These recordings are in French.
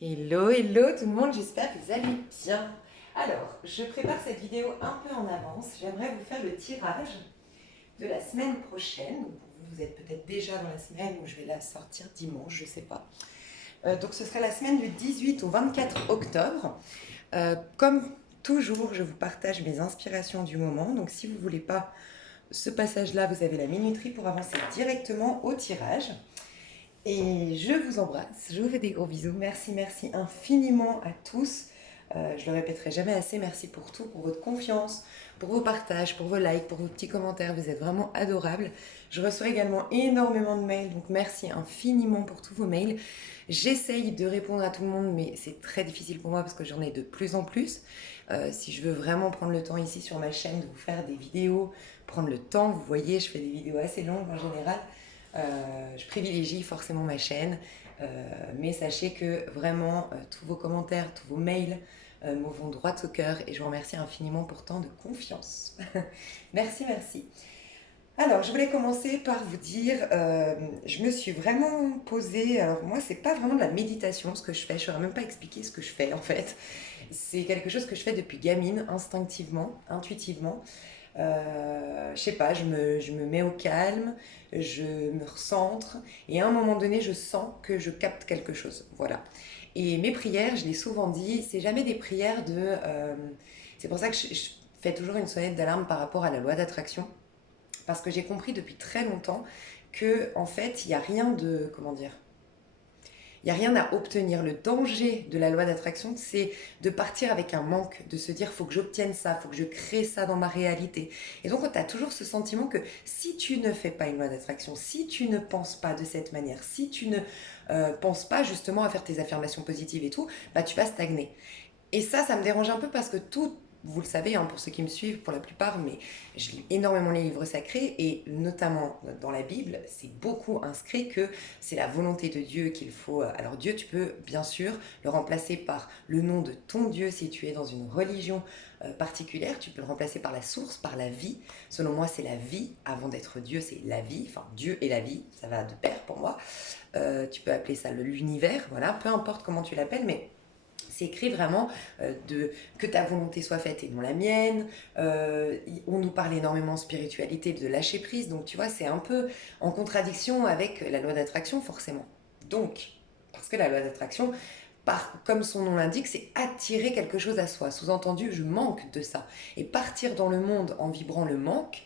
Hello, hello tout le monde, j'espère que vous allez bien. Alors, je prépare cette vidéo un peu en avance. J'aimerais vous faire le tirage de la semaine prochaine. Donc, pour vous, vous êtes peut-être déjà dans la semaine où je vais la sortir dimanche, je ne sais pas. Donc, ce sera la semaine du 18 au 24 octobre. Comme toujours, je vous partage mes inspirations du moment. Donc, si vous ne voulez pas ce passage-là, vous avez la minuterie pour avancer directement au tirage. Et je vous embrasse, je vous fais des gros bisous. Merci, merci infiniment à tous. Je le répéterai jamais assez, merci pour tout, pour votre confiance, pour vos partages, pour vos likes, pour vos petits commentaires. Vous êtes vraiment adorables. Je reçois également énormément de mails, donc merci infiniment pour tous vos mails. J'essaye de répondre à tout le monde, mais c'est très difficile pour moi parce que j'en ai de plus en plus. Si je veux vraiment prendre le temps ici sur ma chaîne de vous faire des vidéos, prendre le temps, vous voyez, je fais des vidéos assez longues en général. Je privilégie forcément ma chaîne, mais sachez que vraiment tous vos commentaires, tous vos mails me vont droit au cœur et je vous remercie infiniment pour tant de confiance. Merci, merci. Alors, je voulais commencer par vous dire, je me suis vraiment posée. Alors, moi, c'est pas vraiment de la méditation ce que je fais, je ne saurais même pas expliquer ce que je fais en fait. C'est quelque chose que je fais depuis gamine, instinctivement, intuitivement. Je sais pas, je me mets au calme, je me recentre et à un moment donné, je sens que je capte quelque chose. Voilà. Et mes prières, je l'ai souvent dit, c'est jamais des prières de. C'est pour ça que je fais toujours une sonnette d'alarme par rapport à la loi d'attraction, parce que j'ai compris depuis très longtemps que en fait, il n'y a rien de. Comment dire? Il n'y a rien à obtenir. Le danger de la loi d'attraction, c'est de partir avec un manque, de se dire faut que j'obtienne ça, faut que je crée ça dans ma réalité. Et donc, tu as toujours ce sentiment que si tu ne fais pas une loi d'attraction, si tu ne penses pas de cette manière, si tu ne penses pas justement à faire tes affirmations positives et tout, bah, tu vas stagner. Et ça me dérange un peu parce que tout, vous le savez, hein, pour ceux qui me suivent, pour la plupart, mais je lis énormément les livres sacrés et notamment dans la Bible, c'est beaucoup inscrit que c'est la volonté de Dieu qu'il faut. Alors Dieu, tu peux bien sûr le remplacer par le nom de ton Dieu si tu es dans une religion particulière, tu peux le remplacer par la source, par la vie. Selon moi, c'est la vie. Avant d'être Dieu, c'est la vie. Enfin, Dieu et la vie, ça va de pair pour moi. Tu peux appeler ça l'univers, voilà, peu importe comment tu l'appelles, mais c'est écrit vraiment que ta volonté soit faite et non la mienne. On nous parle énormément en spiritualité de lâcher prise, donc tu vois, c'est un peu en contradiction avec la loi d'attraction, forcément. Donc, parce que la loi d'attraction, comme son nom l'indique, c'est attirer quelque chose à soi. Sous-entendu, je manque de ça. Et partir dans le monde en vibrant le manque,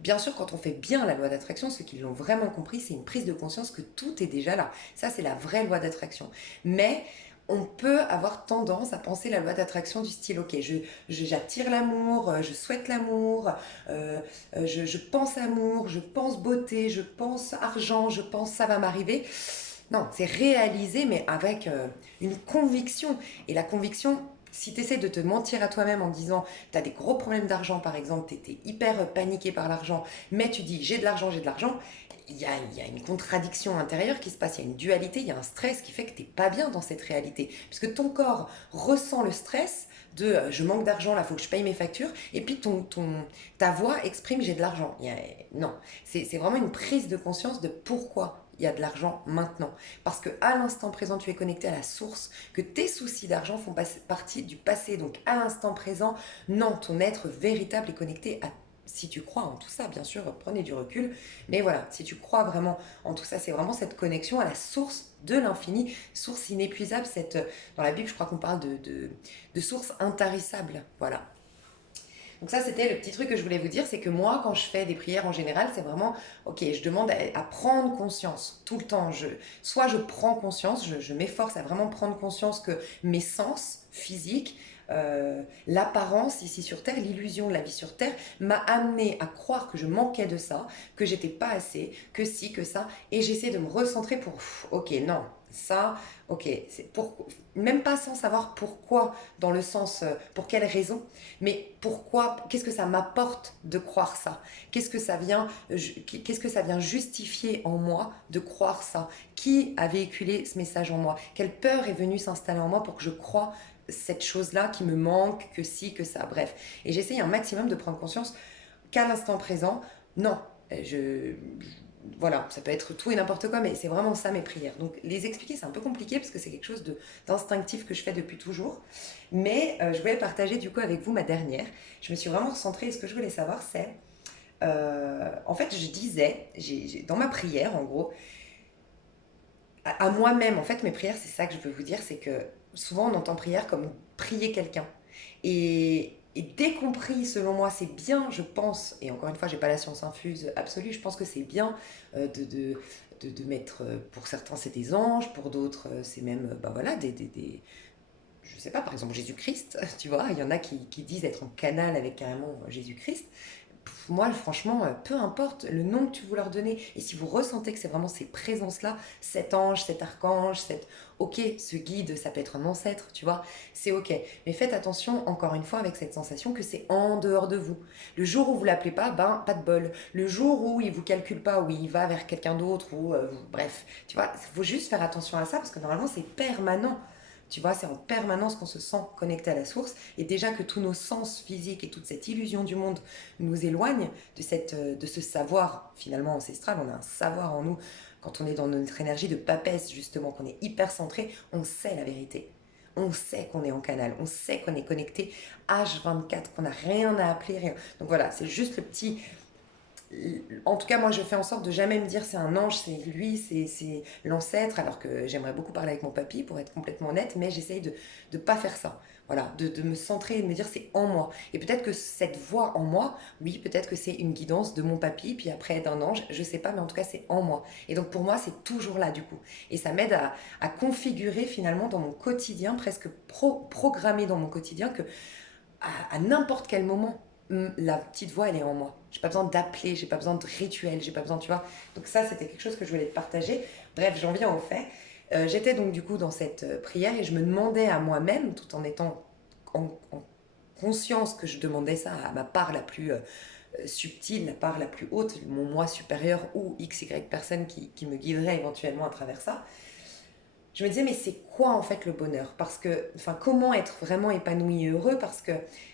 bien sûr, quand on fait bien la loi d'attraction, ceux qui l'ont vraiment compris, c'est une prise de conscience que tout est déjà là. Ça, c'est la vraie loi d'attraction. Mais on peut avoir tendance à penser la loi d'attraction du style, ok, j'attire l'amour, je souhaite l'amour, je pense amour, je pense beauté, je pense argent, je pense ça va m'arriver. Non, c'est réaliser, mais avec une conviction. Et la conviction, si tu essaies de te mentir à toi-même en disant, tu as des gros problèmes d'argent, par exemple, tu étais hyper paniqué par l'argent, mais tu dis, j'ai de l'argent, il y a une contradiction intérieure qui se passe, il y a une dualité, il y a un stress qui fait que tu n'es pas bien dans cette réalité. Puisque ton corps ressent le stress de je manque d'argent, là, il faut que je paye mes factures, et puis ta voix exprime j'ai de l'argent. Non, c'est vraiment une prise de conscience de pourquoi il y a de l'argent maintenant. Parce que à l'instant présent, tu es connecté à la source, que tes soucis d'argent font partie du passé. Donc à l'instant présent, non, ton être véritable est connecté à, si tu crois en tout ça, bien sûr, prenez du recul. Mais voilà, si tu crois vraiment en tout ça, c'est vraiment cette connexion à la source de l'infini, source inépuisable. Dans la Bible, je crois qu'on parle de source intarissable. Voilà. Donc ça, c'était le petit truc que je voulais vous dire, c'est que moi, quand je fais des prières en général, c'est vraiment, ok, je demande à prendre conscience tout le temps. Soit je prends conscience, je m'efforce à vraiment prendre conscience que mes sens physiques, l'apparence ici sur Terre, l'illusion de la vie sur Terre, m'a amené à croire que je manquais de ça, que j'étais pas assez, que si, que ça, et j'essaie de me recentrer pour, ok, non, ça, ok, c'est pour, même pas sans savoir pourquoi, dans le sens, pour quelle raison, mais pourquoi, qu'est-ce que ça m'apporte de croire ça? Qu'est-ce que ça vient justifier en moi de croire ça? Qui a véhiculé ce message en moi? Quelle peur est venue s'installer en moi pour que je croie cette chose-là qui me manque, que si, que ça, bref. Et j'essaye un maximum de prendre conscience qu'à l'instant présent, non, je, voilà, ça peut être tout et n'importe quoi, mais c'est vraiment ça mes prières. Donc les expliquer, c'est un peu compliqué parce que c'est quelque chose d'instinctif que je fais depuis toujours. Mais je voulais partager du coup avec vous ma dernière. Je me suis vraiment recentrée et ce que je voulais savoir, c'est... en fait, je disais, dans ma prière, en gros, à moi-même, en fait, mes prières, c'est ça que je veux vous dire, c'est que souvent on entend prière comme prier quelqu'un. Et dès qu'on prie, selon moi, c'est bien, je pense, et encore une fois, j'ai pas la science infuse absolue, je pense que c'est bien de mettre, pour certains c'est des anges, pour d'autres c'est même, bah voilà, je sais pas, par exemple Jésus-Christ, tu vois, il y en a qui disent être en canal avec carrément Jésus-Christ. Moi, franchement, peu importe le nom que tu veux leur donner, et si vous ressentez que c'est vraiment ces présences-là, cet ange, cet archange, ok, ce guide, ça peut être un ancêtre, tu vois, c'est ok. Mais faites attention, encore une fois, avec cette sensation que c'est en dehors de vous. Le jour où vous l'appelez pas, ben, pas de bol. Le jour où il vous calcule pas, où il va vers quelqu'un d'autre, ou bref, tu vois, il faut juste faire attention à ça, parce que normalement, c'est permanent. Tu vois, c'est en permanence qu'on se sent connecté à la source. Et déjà que tous nos sens physiques et toute cette illusion du monde nous éloignent de ce savoir finalement ancestral. On a un savoir en nous. Quand on est dans notre énergie de papesse, justement, qu'on est hyper centré, on sait la vérité. On sait qu'on est en canal, on sait qu'on est connecté H24, qu'on n'a rien à appeler, rien. Donc voilà, c'est juste le petit, en tout cas, moi, je fais en sorte de jamais me dire c'est un ange, c'est lui, c'est l'ancêtre, alors que j'aimerais beaucoup parler avec mon papy, pour être complètement honnête, mais j'essaye de ne pas faire ça. Voilà, de me centrer et de me dire c'est en moi. Et peut-être que cette voix en moi, oui, peut-être que c'est une guidance de mon papy, puis après d'un ange, je sais pas, mais en tout cas, c'est en moi. Et donc pour moi, c'est toujours là du coup. Et ça m'aide à configurer finalement dans mon quotidien, presque programmer dans mon quotidien que à n'importe quel moment, la petite voix, elle est en moi. J'ai pas besoin d'appeler, j'ai pas besoin de rituel, j'ai pas besoin, tu vois. Donc ça, c'était quelque chose que je voulais te partager. Bref, j'en viens au fait. J'étais donc du coup dans cette prière et je me demandais à moi-même, tout en étant en conscience que je demandais ça à ma part la plus subtile, la part la plus haute, mon moi supérieur ou x, y personne qui me guiderait éventuellement à travers ça. Je me disais, mais c'est quoi en fait le bonheur? Parce que, enfin, comment être vraiment épanoui et heureux? Parce que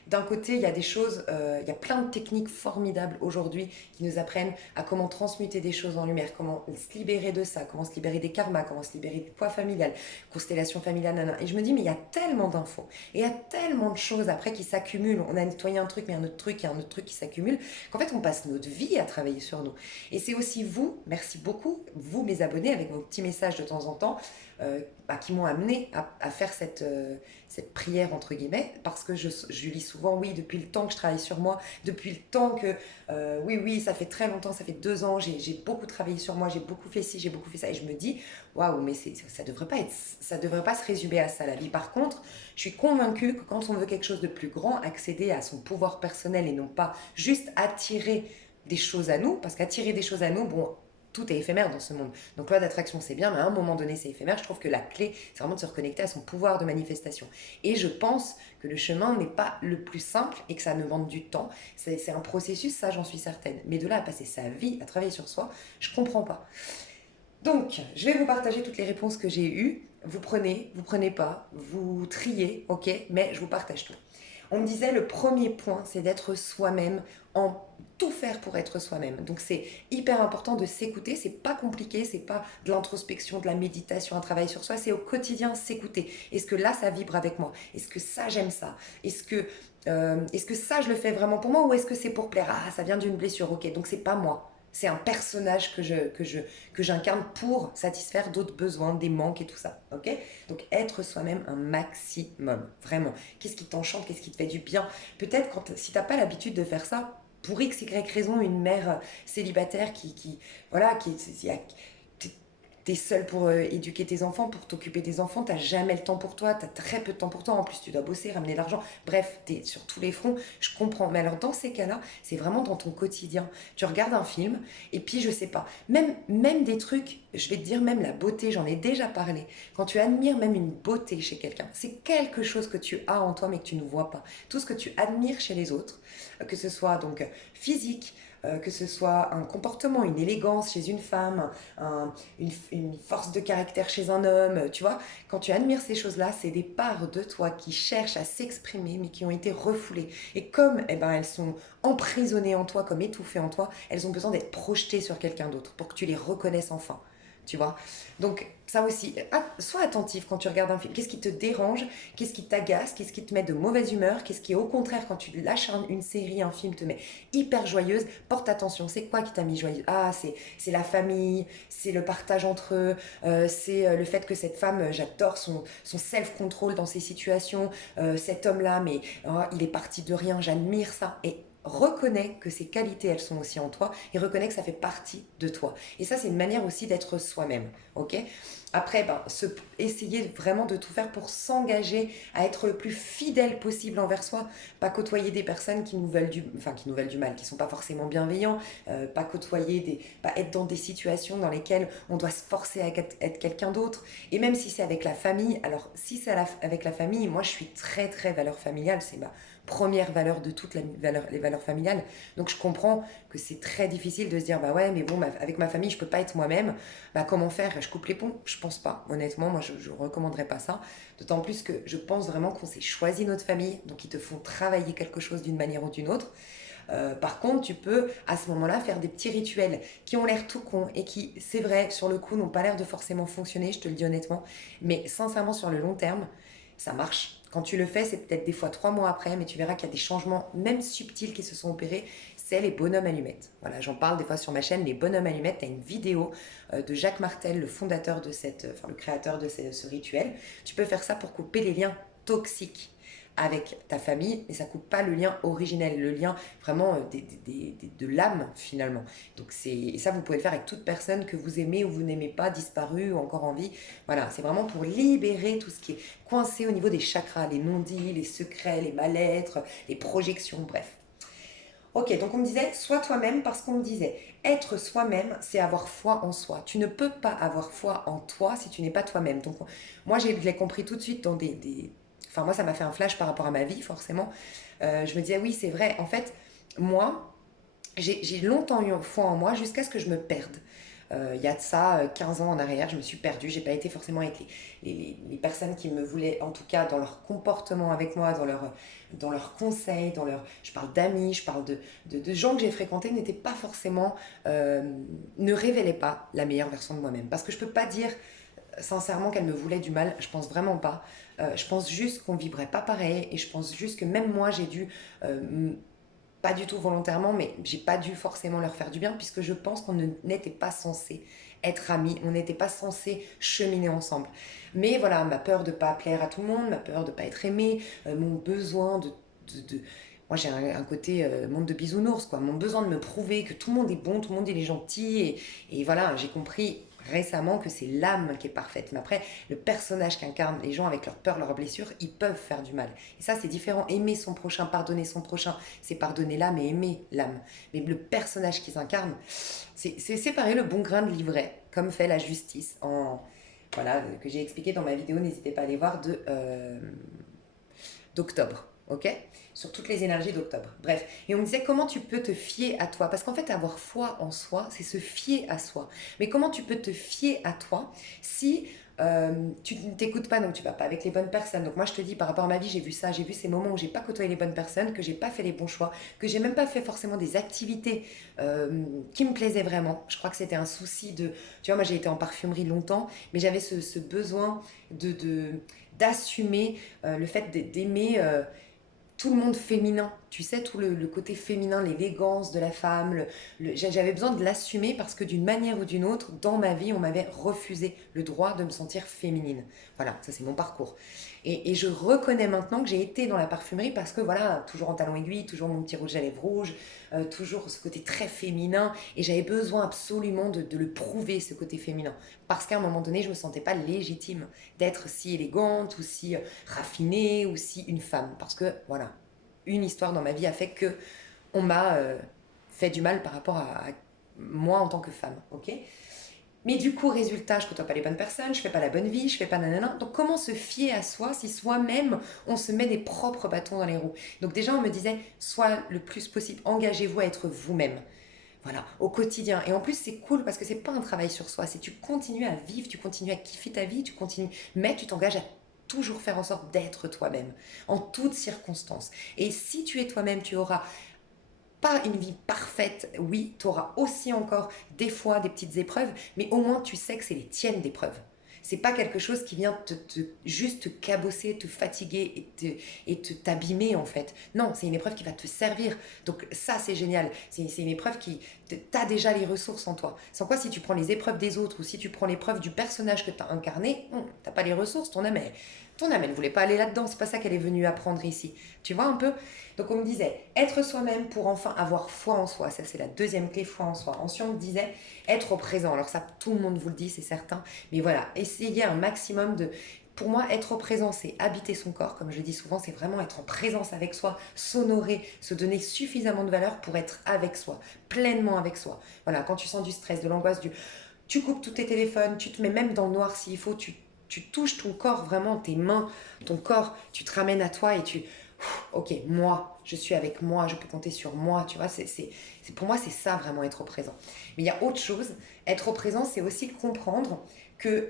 d'un côté, il y a des choses, il y a plein de techniques formidables aujourd'hui qui nous apprennent à comment transmuter des choses en lumière, comment se libérer de ça, comment se libérer des karmas, comment se libérer du poids familial, constellation familiale, nanana. Et je me dis, mais il y a tellement d'infos, et il y a tellement de choses après qui s'accumulent. On a nettoyé un truc, mais un autre truc, et un autre truc qui s'accumule, qu'en fait, on passe notre vie à travailler sur nous. Et c'est aussi vous, merci beaucoup, vous, mes abonnés, avec vos petits messages de temps en temps, qui m'ont amené à faire cette prière entre guillemets parce que je lis souvent oui depuis le temps que je travaille sur moi, depuis le temps que oui ça fait très longtemps, ça fait 2 ans, j'ai beaucoup travaillé sur moi, j'ai beaucoup fait ci, j'ai beaucoup fait ça et je me dis waouh mais ça devrait pas se résumer à ça la vie. Par contre je suis convaincue que quand on veut quelque chose de plus grand, accéder à son pouvoir personnel et non pas juste attirer des choses à nous, parce qu'attirer des choses à nous, bon, tout est éphémère dans ce monde. Donc loi d'attraction c'est bien, mais à un moment donné c'est éphémère. Je trouve que la clé c'est vraiment de se reconnecter à son pouvoir de manifestation. Et je pense que le chemin n'est pas le plus simple et que ça demande du temps. C'est un processus, ça j'en suis certaine. Mais de là à passer sa vie à travailler sur soi, je comprends pas. Donc je vais vous partager toutes les réponses que j'ai eues. Vous prenez pas, vous triez, ok, mais je vous partage tout. On me disait le premier point, c'est d'être soi-même, en tout faire pour être soi-même. Donc c'est hyper important de s'écouter, c'est pas compliqué, c'est pas de l'introspection, de la méditation, un travail sur soi, c'est au quotidien s'écouter. Est-ce que là ça vibre avec moi? Est-ce que ça j'aime ça? Est-ce que ça je le fais vraiment pour moi ou est-ce que c'est pour plaire? Ah, ça vient d'une blessure, ok, donc c'est pas moi. C'est un personnage que j'incarne pour satisfaire d'autres besoins, des manques et tout ça. Ok? Donc être soi-même un maximum. Vraiment. Qu'est-ce qui t'enchante? Qu'est-ce qui te fait du bien? Peut-être si t'as pas l'habitude de faire ça, pour X, Y raison, une mère célibataire voilà, t'es seule pour éduquer tes enfants, pour t'occuper des enfants, t'as jamais le temps pour toi, t'as très peu de temps pour toi, en plus tu dois bosser, ramener de l'argent, bref, t'es sur tous les fronts, je comprends. Mais alors dans ces cas-là, c'est vraiment dans ton quotidien. Tu regardes un film, et puis je sais pas, même des trucs, je vais te dire même la beauté, j'en ai déjà parlé, quand tu admires même une beauté chez quelqu'un, c'est quelque chose que tu as en toi mais que tu ne vois pas. Tout ce que tu admires chez les autres, que ce soit donc physique, que ce soit un comportement, une élégance chez une femme, une force de caractère chez un homme, tu vois. Quand tu admires ces choses-là, c'est des parts de toi qui cherchent à s'exprimer, mais qui ont été refoulées. Et comme eh ben, elles sont emprisonnées en toi, comme étouffées en toi, elles ont besoin d'être projetées sur quelqu'un d'autre pour que tu les reconnaisses enfin. Tu vois. Donc ça aussi, sois attentif quand tu regardes un film. Qu'est-ce qui te dérange? Qu'est-ce qui t'agace? Qu'est-ce qui te met de mauvaise humeur? Qu'est-ce qui, au contraire, quand tu lâches une série, un film, te met hyper joyeuse? Porte attention. C'est quoi qui t'a mis joyeuse? Ah, c'est la famille, c'est le partage entre eux, c'est le fait que cette femme, j'adore son self-control dans ces situations. Cet homme-là, mais oh, il est parti de rien, j'admire ça. Et reconnais que ces qualités, elles sont aussi en toi, et reconnais que ça fait partie de toi. Et ça, c'est une manière aussi d'être soi-même, ok? Après, ben, essayer vraiment de tout faire pour s'engager à être le plus fidèle possible envers soi, pas côtoyer des personnes qui nous veulent qui nous veulent du mal, qui sont pas forcément bienveillants, pas pas être dans des situations dans lesquelles on doit se forcer à être quelqu'un d'autre. Et même si c'est avec la famille, alors si c'est avec la famille, moi je suis très très valeur familiale, c'est ma première valeur de toutes les valeurs familiales. Donc je comprends que c'est très difficile de se dire, bah ouais, mais bon, avec ma famille, je peux pas être moi-même. Bah comment faire? Je coupe les ponts? Je pense pas. Honnêtement, moi, je recommanderais pas ça. D'autant plus que je pense vraiment qu'on s'est choisi notre famille, donc ils te font travailler quelque chose d'une manière ou d'une autre. Par contre, tu peux à ce moment-là faire des petits rituels qui ont l'air tout cons et qui, c'est vrai, sur le coup, n'ont pas l'air de forcément fonctionner, je te le dis honnêtement. Mais sincèrement, sur le long terme, ça marche. Quand tu le fais, c'est peut-être des fois 3 mois après, mais tu verras qu'il y a des changements, même subtils, qui se sont opérés. C'est les bonhommes allumettes. Voilà, j'en parle des fois sur ma chaîne, les bonhommes allumettes. Tu as une vidéo de Jacques Martel, le fondateur de le créateur de ce rituel. Tu peux faire ça pour couper les liens toxiques avec ta famille, mais ça coupe pas le lien originel, le lien vraiment de l'âme finalement. Donc et ça, vous pouvez le faire avec toute personne que vous aimez ou vous n'aimez pas, disparue ou encore en vie. Voilà, c'est vraiment pour libérer tout ce qui est coincé au niveau des chakras, les non-dits, les secrets, les mal-être, les projections, bref. Ok, donc on me disait, sois toi-même, parce qu'on me disait, être soi-même, c'est avoir foi en soi. Tu ne peux pas avoir foi en toi si tu n'es pas toi-même. Donc moi, je l'ai compris tout de suite dans Enfin, moi, ça m'a fait un flash par rapport à ma vie, forcément. Je me disais, oui, c'est vrai. En fait, moi, j'ai longtemps eu foi en moi jusqu'à ce que je me perde. Il y a de ça 15 ans en arrière, je me suis perdue. J'ai pas été forcément avec les personnes qui me voulaient, en tout cas dans leur comportement avec moi, dans leurs conseils, je parle d'amis, je parle de gens que j'ai fréquentés, n'étaient pas forcément, ne révélaient pas la meilleure version de moi-même. Parce que je peux pas dire sincèrement qu'elles me voulaient du mal, je pense vraiment pas. Je pense juste qu'on vibrait pas pareil, et je pense juste que même moi j'ai dû pas du tout volontairement, mais j'ai pas dû forcément leur faire du bien, puisque je pense qu'on n'était pas censé être amis, on n'était pas censé cheminer ensemble. Mais voilà, ma peur de pas plaire à tout le monde, ma peur de pas être aimée, mon besoin moi j'ai un côté monde de bisounours, quoi, mon besoin de me prouver que tout le monde est bon, tout le monde il est gentil, et voilà, j'ai compris récemment que c'est l'âme qui est parfaite. Mais après, le personnage qu'incarnent les gens avec leurs peurs, leurs blessures, ils peuvent faire du mal. Et ça, c'est différent. Aimer son prochain, pardonner son prochain, c'est pardonner l'âme et aimer l'âme. Mais le personnage qu'ils incarnent, c'est séparer le bon grain de l'ivraie, comme fait la justice, voilà, que j'ai expliqué dans ma vidéo, n'hésitez pas à aller voir, d'octobre. Ok? Sur toutes les énergies d'octobre. Bref, et on me disait comment tu peux te fier à toi, parce qu'en fait avoir foi en soi, c'est se fier à soi. Mais comment tu peux te fier à toi si tu ne t'écoutes pas, donc tu vas pas avec les bonnes personnes. Donc moi je te dis, par rapport à ma vie, j'ai vu ça, j'ai vu ces moments où j'ai pas côtoyé les bonnes personnes, que j'ai pas fait les bons choix, que j'ai même pas fait forcément des activités qui me plaisaient vraiment. Je crois que c'était un souci de, tu vois, moi j'ai été en parfumerie longtemps, mais j'avais ce besoin d'assumer le fait d'aimer tout le monde féminin, tu sais, tout le côté féminin, l'élégance de la femme, j'avais besoin de l'assumer, parce que d'une manière ou d'une autre, dans ma vie, on m'avait refusé le droit de me sentir féminine. Voilà, ça c'est mon parcours. Et je reconnais maintenant que j'ai été dans la parfumerie parce que voilà, toujours en talons aiguilles, toujours mon petit rouge à lèvres rouge, toujours ce côté très féminin, et j'avais besoin absolument de le prouver, ce côté féminin. Parce qu'à un moment donné, je me sentais pas légitime d'être si élégante, ou si raffinée, ou si une femme. Parce que voilà, une histoire dans ma vie a fait que on m'a fait du mal par rapport à moi en tant que femme, ok? Mais du coup, résultat, je côtoie pas les bonnes personnes, je fais pas la bonne vie, je fais pas nanana. Donc comment se fier à soi si soi-même on se met des propres bâtons dans les roues? Donc déjà, on me disait, sois le plus possible, engagez-vous à être vous-même. Voilà, au quotidien. Et en plus, c'est cool parce que c'est pas un travail sur soi, c'est tu continues à vivre, tu continues à kiffer ta vie, tu continues, mais tu t'engages à toujours faire en sorte d'être toi-même, en toutes circonstances. Et si tu es toi-même, tu auras pas une vie parfaite, oui, tu auras aussi encore des fois des petites épreuves, mais au moins tu sais que c'est les tiennes d'épreuves. C'est pas quelque chose qui vient juste te cabosser, te fatiguer t'abîmer en fait. Non, c'est une épreuve qui va te servir. Donc ça c'est génial. C'est une épreuve qui t'as déjà les ressources en toi. Sans quoi si tu prends les épreuves des autres ou si tu prends l'épreuve du personnage que tu as incarné, t'as pas les ressources, ton âme elle voulait pas aller là-dedans, c'est pas ça qu'elle est venue apprendre ici. Tu vois un peu. Donc on me disait, être soi-même pour enfin avoir foi en soi, ça c'est la deuxième clé, foi en soi. Ensuite on me disait, être au présent. Alors ça tout le monde vous le dit, c'est certain, mais voilà, essayez un maximum de... Pour moi, être au présent, c'est habiter son corps, comme je dis souvent, c'est vraiment être en présence avec soi, s'honorer, se donner suffisamment de valeur pour être avec soi, pleinement avec soi. Voilà, quand tu sens du stress, de l'angoisse, tu coupes tous tes téléphones, tu te mets même dans le noir s'il faut, tu touches ton corps, vraiment, tes mains, ton corps, tu te ramènes à toi et ok, moi, je suis avec moi, je peux compter sur moi, tu vois, pour moi, c'est ça vraiment être au présent. Mais il y a autre chose, être au présent, c'est aussi comprendre que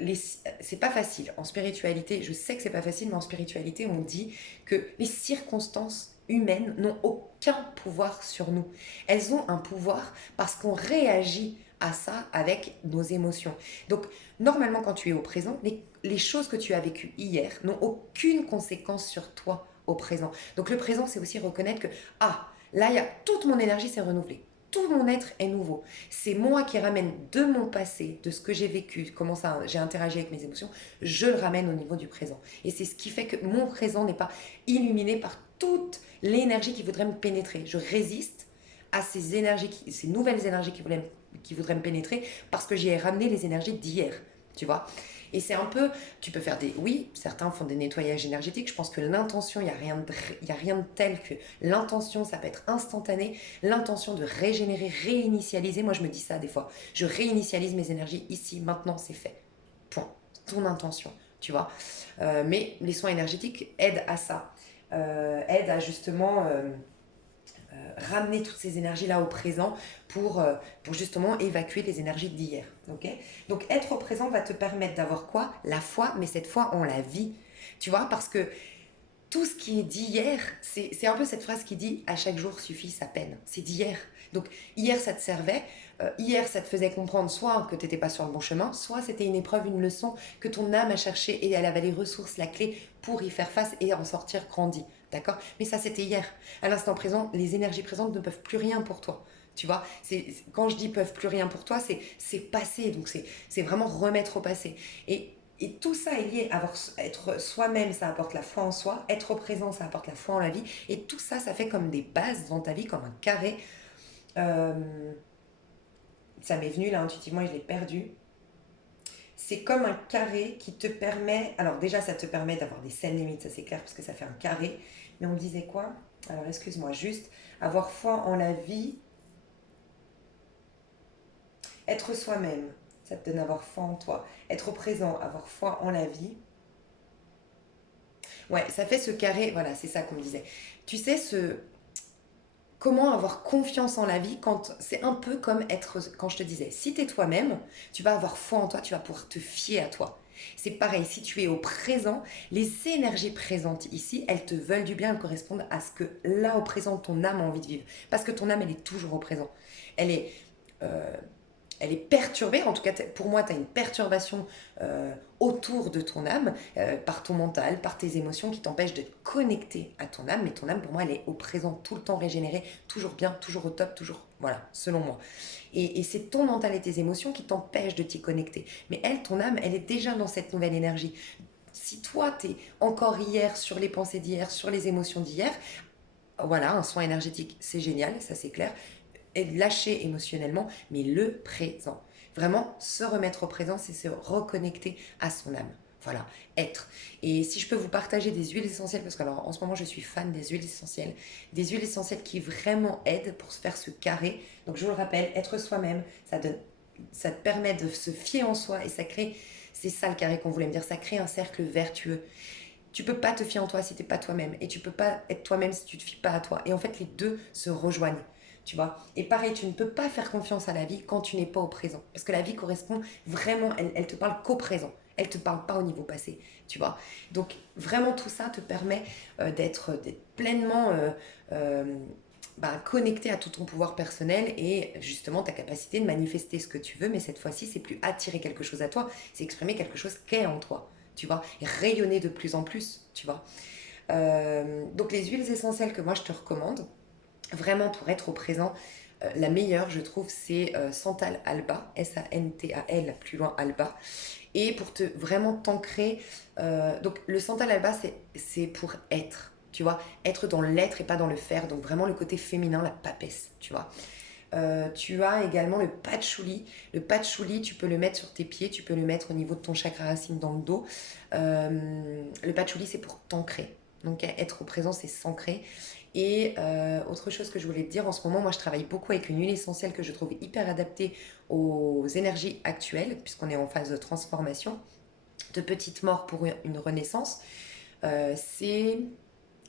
c'est pas facile. En spiritualité, je sais que c'est pas facile, mais en spiritualité, on dit que les circonstances humaines n'ont aucun pouvoir sur nous. Elles ont un pouvoir parce qu'on réagit à ça avec nos émotions. Donc, normalement, quand tu es au présent, les choses que tu as vécues hier n'ont aucune conséquence sur toi au présent. Donc le présent, c'est aussi reconnaître que, ah, là, toute mon énergie s'est renouvelée. Tout mon être est nouveau. C'est moi qui ramène de mon passé, de ce que j'ai vécu, comment ça, j'ai interagi avec mes émotions, je le ramène au niveau du présent. Et c'est ce qui fait que mon présent n'est pas illuminé par toute l'énergie qui voudrait me pénétrer. Je résiste à ces énergies, ces nouvelles énergies qui voudraient me pénétrer parce que j'y ai ramené les énergies d'hier. Tu vois. Et c'est un peu, tu peux faire des, oui, certains font des nettoyages énergétiques. Je pense que l'intention, il y a rien de tel que l'intention, ça peut être instantané. L'intention de régénérer, réinitialiser. Moi, je me dis ça des fois. Je réinitialise mes énergies ici, maintenant, c'est fait. Point. Ton intention, tu vois. Mais les soins énergétiques aident à ça, aident à justement ramener toutes ces énergies-là au présent pour justement évacuer les énergies d'hier. Okay, donc être au présent va te permettre d'avoir quoi? La foi, mais cette fois on la vit. Tu vois, parce que tout ce qui est d'hier, c'est un peu cette phrase qui dit à chaque jour suffit sa peine. C'est d'hier. Donc hier ça te servait, hier ça te faisait comprendre soit que tu n'étais pas sur le bon chemin, soit c'était une épreuve, une leçon que ton âme a cherché et elle avait les ressources, la clé pour y faire face et en sortir grandi. D'accord? Mais ça c'était hier. À l'instant présent, les énergies présentes ne peuvent plus rien pour toi. Tu vois, quand je dis peuvent plus rien pour toi, c'est passé. Donc c'est vraiment remettre au passé. Et tout ça est lié à être soi-même, ça apporte la foi en soi. Être au présent, ça apporte la foi en la vie. Et tout ça, ça fait comme des bases dans ta vie, comme un carré. Ça m'est venu là intuitivement et je l'ai perdu. C'est comme un carré qui te permet... Alors déjà, ça te permet d'avoir des saines limites, ça c'est clair, parce que ça fait un carré. Mais on me disait quoi? Alors excuse-moi, juste avoir foi en la vie. Être soi-même, ça te donne avoir foi en toi. Être au présent, avoir foi en la vie. Ouais, ça fait ce carré, voilà, c'est ça qu'on me disait. Tu sais, comment avoir confiance en la vie quand c'est un peu comme être, quand je te disais, si tu es toi-même, tu vas avoir foi en toi, tu vas pouvoir te fier à toi. C'est pareil, si tu es au présent, les énergies présentes ici, elles te veulent du bien, elles correspondent à ce que là au présent, ton âme a envie de vivre. Parce que ton âme, elle est toujours au présent. Elle est... euh, elle est perturbée, en tout cas pour moi tu as une perturbation autour de ton âme, par ton mental, par tes émotions qui t'empêchent de te connecter à ton âme, mais ton âme pour moi elle est au présent, tout le temps régénérée, toujours bien, toujours au top, toujours, voilà, selon moi. Et c'est ton mental et tes émotions qui t'empêchent de t'y connecter. Mais elle, ton âme, elle est déjà dans cette nouvelle énergie. Si toi tu es encore hier sur les pensées d'hier, sur les émotions d'hier, voilà, un soin énergétique, c'est génial, ça c'est clair, et lâcher émotionnellement, mais le présent. Vraiment, se remettre au présent, c'est se reconnecter à son âme. Voilà, être. Et si je peux vous partager des huiles essentielles, parce qu'en ce moment je suis fan des huiles essentielles qui vraiment aident pour se faire ce carré. Donc je vous le rappelle, être soi-même, ça te permet de se fier en soi et ça crée, c'est ça le carré qu'on voulait me dire, ça crée un cercle vertueux. Tu peux pas te fier en toi si t'es pas toi-même et tu peux pas être toi-même si tu te fies pas à toi. Et en fait, les deux se rejoignent. tu vois. Et pareil, tu ne peux pas faire confiance à la vie quand tu n'es pas au présent. Parce que la vie correspond vraiment, elle te parle qu'au présent. Elle ne te parle pas au niveau passé, tu vois. Donc vraiment tout ça te permet d'être pleinement connecté à tout ton pouvoir personnel et justement ta capacité de manifester ce que tu veux, mais cette fois-ci, c'est plus attirer quelque chose à toi, c'est exprimer quelque chose qu'est en toi, tu vois, et rayonner de plus en plus, tu vois. Donc les huiles essentielles que moi je te recommande, vraiment pour être au présent, la meilleure je trouve c'est Santal Alba, Santal plus loin Alba, et pour te vraiment t'ancrer, donc le Santal Alba c'est pour être, tu vois, être dans l'être et pas dans le faire, donc vraiment le côté féminin, la papesse, tu vois. Tu as également le patchouli. Le patchouli, tu peux le mettre sur tes pieds, tu peux le mettre au niveau de ton chakra racine dans le dos. Le patchouli, c'est pour t'ancrer. Donc être au présent, c'est s'ancrer. Et autre chose que je voulais te dire, en ce moment, moi je travaille beaucoup avec une huile essentielle que je trouve hyper adaptée aux énergies actuelles, puisqu'on est en phase de transformation, de petite mort pour une renaissance. C'est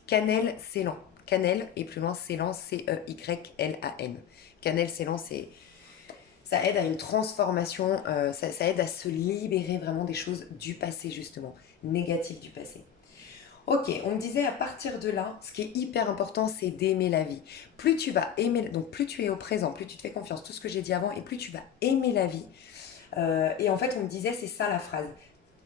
cannelle ceylan. Cannelle et plus loin ceylan, Ceylan. Cannelle ceylan, ça aide à une transformation, ça aide à se libérer vraiment des choses du passé justement, négatives du passé. Ok, on me disait à partir de là, ce qui est hyper important, c'est d'aimer la vie. Plus tu vas aimer, donc plus tu es au présent, plus tu te fais confiance, tout ce que j'ai dit avant, et plus tu vas aimer la vie. Et en fait, on me disait, c'est ça la phrase.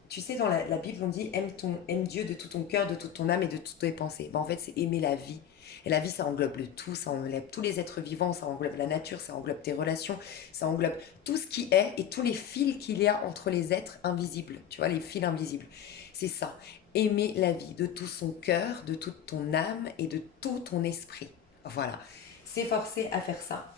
Tu sais, dans la Bible, on dit aime Dieu de tout ton cœur, de toute ton âme et de toutes tes pensées. En fait, c'est aimer la vie. Et la vie, ça englobe le tout, ça englobe tous les êtres vivants, ça englobe la nature, ça englobe tes relations, ça englobe tout ce qui est et tous les fils qu'il y a entre les êtres invisibles. Tu vois, les fils invisibles. C'est ça. Aimer la vie de tout son cœur, de toute ton âme et de tout ton esprit. Voilà. S'efforcer à faire ça.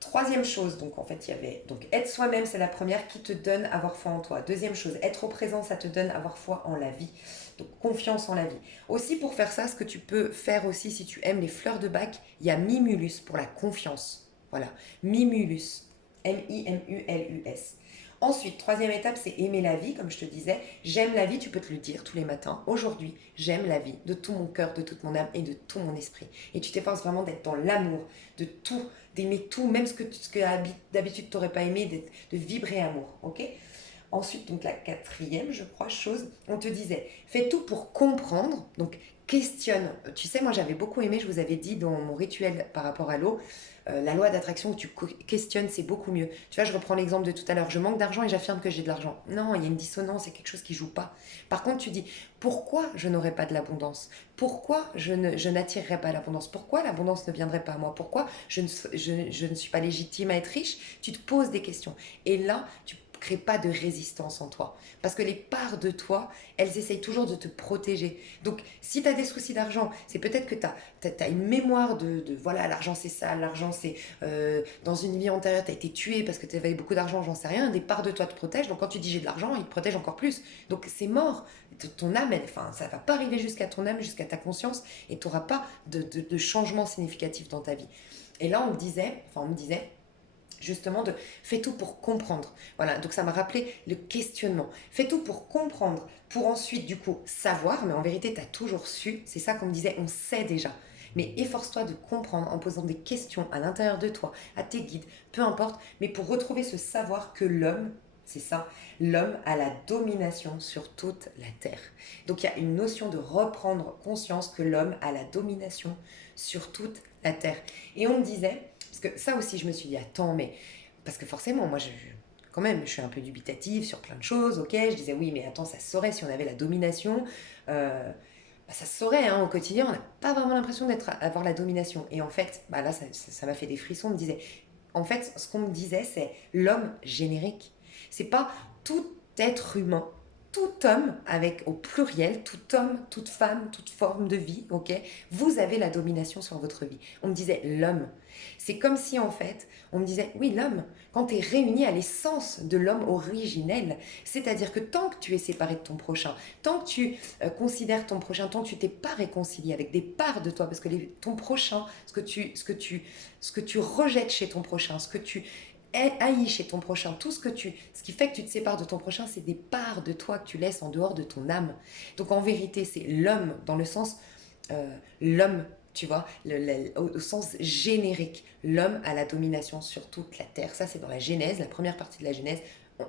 Troisième chose, donc en fait, il y avait donc être soi-même, c'est la première qui te donne avoir foi en toi. Deuxième chose, être au présent, ça te donne avoir foi en la vie. Donc confiance en la vie. Aussi pour faire ça, ce que tu peux faire aussi si tu aimes les fleurs de bac, il y a Mimulus pour la confiance. Voilà, Mimulus, Mimulus. Ensuite, troisième étape, c'est aimer la vie, comme je te disais. J'aime la vie, tu peux te le dire tous les matins. Aujourd'hui, j'aime la vie de tout mon cœur, de toute mon âme et de tout mon esprit. Et tu t'efforces vraiment d'être dans l'amour, de tout, d'aimer tout, même ce que d'habitude tu n'aurais pas aimé, de vibrer amour. Ok. Ensuite, donc la quatrième, je crois, chose, on te disait, fais tout pour comprendre, donc questionne. Tu sais, moi j'avais beaucoup aimé, je vous avais dit dans mon rituel par rapport à l'eau, la loi d'attraction où tu questionnes, c'est beaucoup mieux. Tu vois, je reprends l'exemple de tout à l'heure, je manque d'argent et j'affirme que j'ai de l'argent. Non, il y a une dissonance, c'est quelque chose qui joue pas. Par contre, tu dis, pourquoi je n'aurais pas de l'abondance? Pourquoi je n'attirerais pas l'abondance? Pourquoi l'abondance ne viendrait pas à moi? Pourquoi je ne suis pas légitime à être riche? Tu te poses des questions. Et là, tu crée pas de résistance en toi. Parce que les parts de toi, elles essayent toujours de te protéger. Donc, si tu as des soucis d'argent, c'est peut-être que tu as une mémoire de voilà, l'argent c'est ça, l'argent c'est dans une vie antérieure, tu as été tué parce que tu avais beaucoup d'argent, j'en sais rien. Des parts de toi te protègent. Donc, quand tu dis j'ai de l'argent, ils te protègent encore plus. Donc, c'est mort. Ton âme, ça va pas arriver jusqu'à ton âme, jusqu'à ta conscience et tu n'auras pas de changement significatif dans ta vie. Et là, on me disait, justement de fais tout pour comprendre. Voilà, donc ça m'a rappelé le questionnement. Fais tout pour comprendre, pour ensuite du coup savoir, mais en vérité tu as toujours su, c'est ça qu'on me disait, on sait déjà. Mais efforce-toi de comprendre en posant des questions à l'intérieur de toi, à tes guides, peu importe, mais pour retrouver ce savoir que l'homme, c'est ça, l'homme a la domination sur toute la terre. Donc il y a une notion de reprendre conscience que l'homme a la domination sur toute la terre. Et on me disait, parce que ça aussi, je me suis dit, attends, mais. Parce que forcément, moi, quand même, je suis un peu dubitative sur plein de choses, ok. Je disais, oui, mais attends, ça se saurait si on avait la domination. Ça se saurait, hein, au quotidien, on n'a pas vraiment l'impression avoir la domination. Et en fait, là, ça m'a fait des frissons. On me disait, en fait, ce qu'on me disait, c'est l'homme générique. C'est pas tout être humain, tout homme, avec au pluriel, tout homme, toute femme, toute forme de vie, ok, vous avez la domination sur votre vie. On me disait l'homme. C'est comme si en fait, on me disait, oui, l'homme, quand tu es réuni à l'essence de l'homme originel, c'est-à-dire que tant que tu es séparé de ton prochain, tant que tu considères ton prochain, tant que tu t'es pas réconcilié avec des parts de toi, parce que ton prochain, ce que tu rejettes chez ton prochain, ce que tu haïs chez ton prochain, ce qui fait que tu te sépares de ton prochain, c'est des parts de toi que tu laisses en dehors de ton âme. Donc en vérité, c'est l'homme dans le sens l'homme tu vois, au sens générique. L'homme a la domination sur toute la terre. Ça, c'est dans la Genèse, la première partie de la Genèse.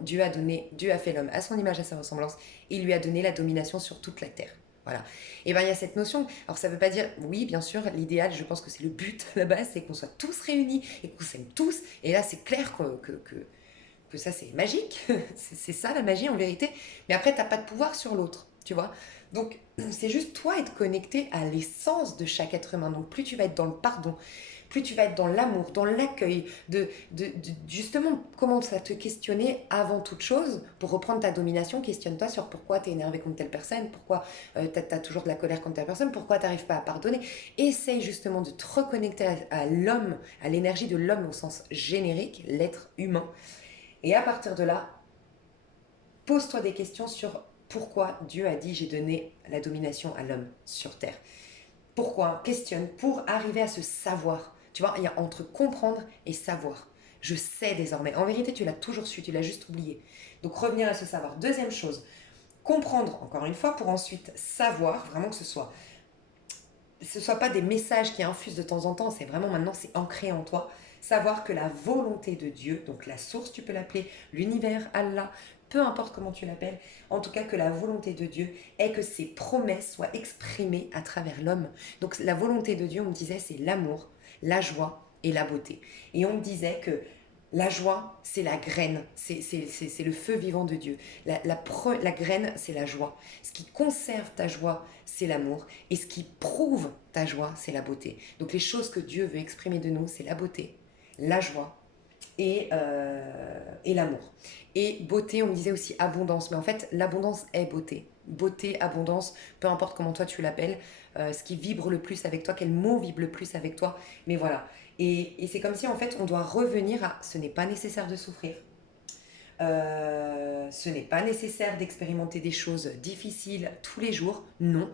Dieu a fait l'homme à son image, à sa ressemblance. Il lui a donné la domination sur toute la terre. Voilà. Et bien, il y a cette notion. Alors, ça ne veut pas dire, oui, bien sûr, l'idéal, je pense que c'est le but à la base, c'est qu'on soit tous réunis et qu'on s'aime tous. Et là, c'est clair que ça, c'est magique. C'est ça, la magie, en vérité. Mais après, tu n'as pas de pouvoir sur l'autre, tu vois. Donc, c'est juste toi être connecté à l'essence de chaque être humain. Donc, plus tu vas être dans le pardon, plus tu vas être dans l'amour, dans l'accueil, justement, commence à te questionner avant toute chose. Pour reprendre ta domination, questionne-toi sur pourquoi tu es énervé contre telle personne, pourquoi tu as toujours de la colère contre telle personne, pourquoi tu n'arrives pas à pardonner. Essaye justement de te reconnecter à l'homme, à l'énergie de l'homme au sens générique, l'être humain. Et à partir de là, pose-toi des questions sur pourquoi Dieu a dit j'ai donné la domination à l'homme sur terre. Pourquoi? Questionne pour arriver à ce savoir. Tu vois, il y a entre comprendre et savoir. Je sais désormais. En vérité, tu l'as toujours su, tu l'as juste oublié. Donc revenir à ce savoir. Deuxième chose, comprendre encore une fois pour ensuite savoir, vraiment que ce soit pas des messages qui infusent de temps en temps, c'est vraiment maintenant, c'est ancré en toi. Savoir que la volonté de Dieu, donc la source, tu peux l'appeler, l'univers, Allah, peu importe comment tu l'appelles, en tout cas que la volonté de Dieu est que ses promesses soient exprimées à travers l'homme. Donc la volonté de Dieu, on me disait, c'est l'amour, la joie et la beauté. Et on me disait que la joie, c'est la graine, c'est le feu vivant de Dieu. La graine, c'est la joie. Ce qui conserve ta joie, c'est l'amour. Et ce qui prouve ta joie, c'est la beauté. Donc les choses que Dieu veut exprimer de nous, c'est la beauté, la joie et l'amour. Et beauté, on me disait aussi abondance. Mais en fait, l'abondance est beauté. Beauté, abondance, peu importe comment toi tu l'appelles, ce qui vibre le plus avec toi, quel mot vibre le plus avec toi. Mais voilà. Et c'est comme si en fait on doit revenir à ce n'est pas nécessaire de souffrir. Ce n'est pas nécessaire d'expérimenter des choses difficiles tous les jours, non.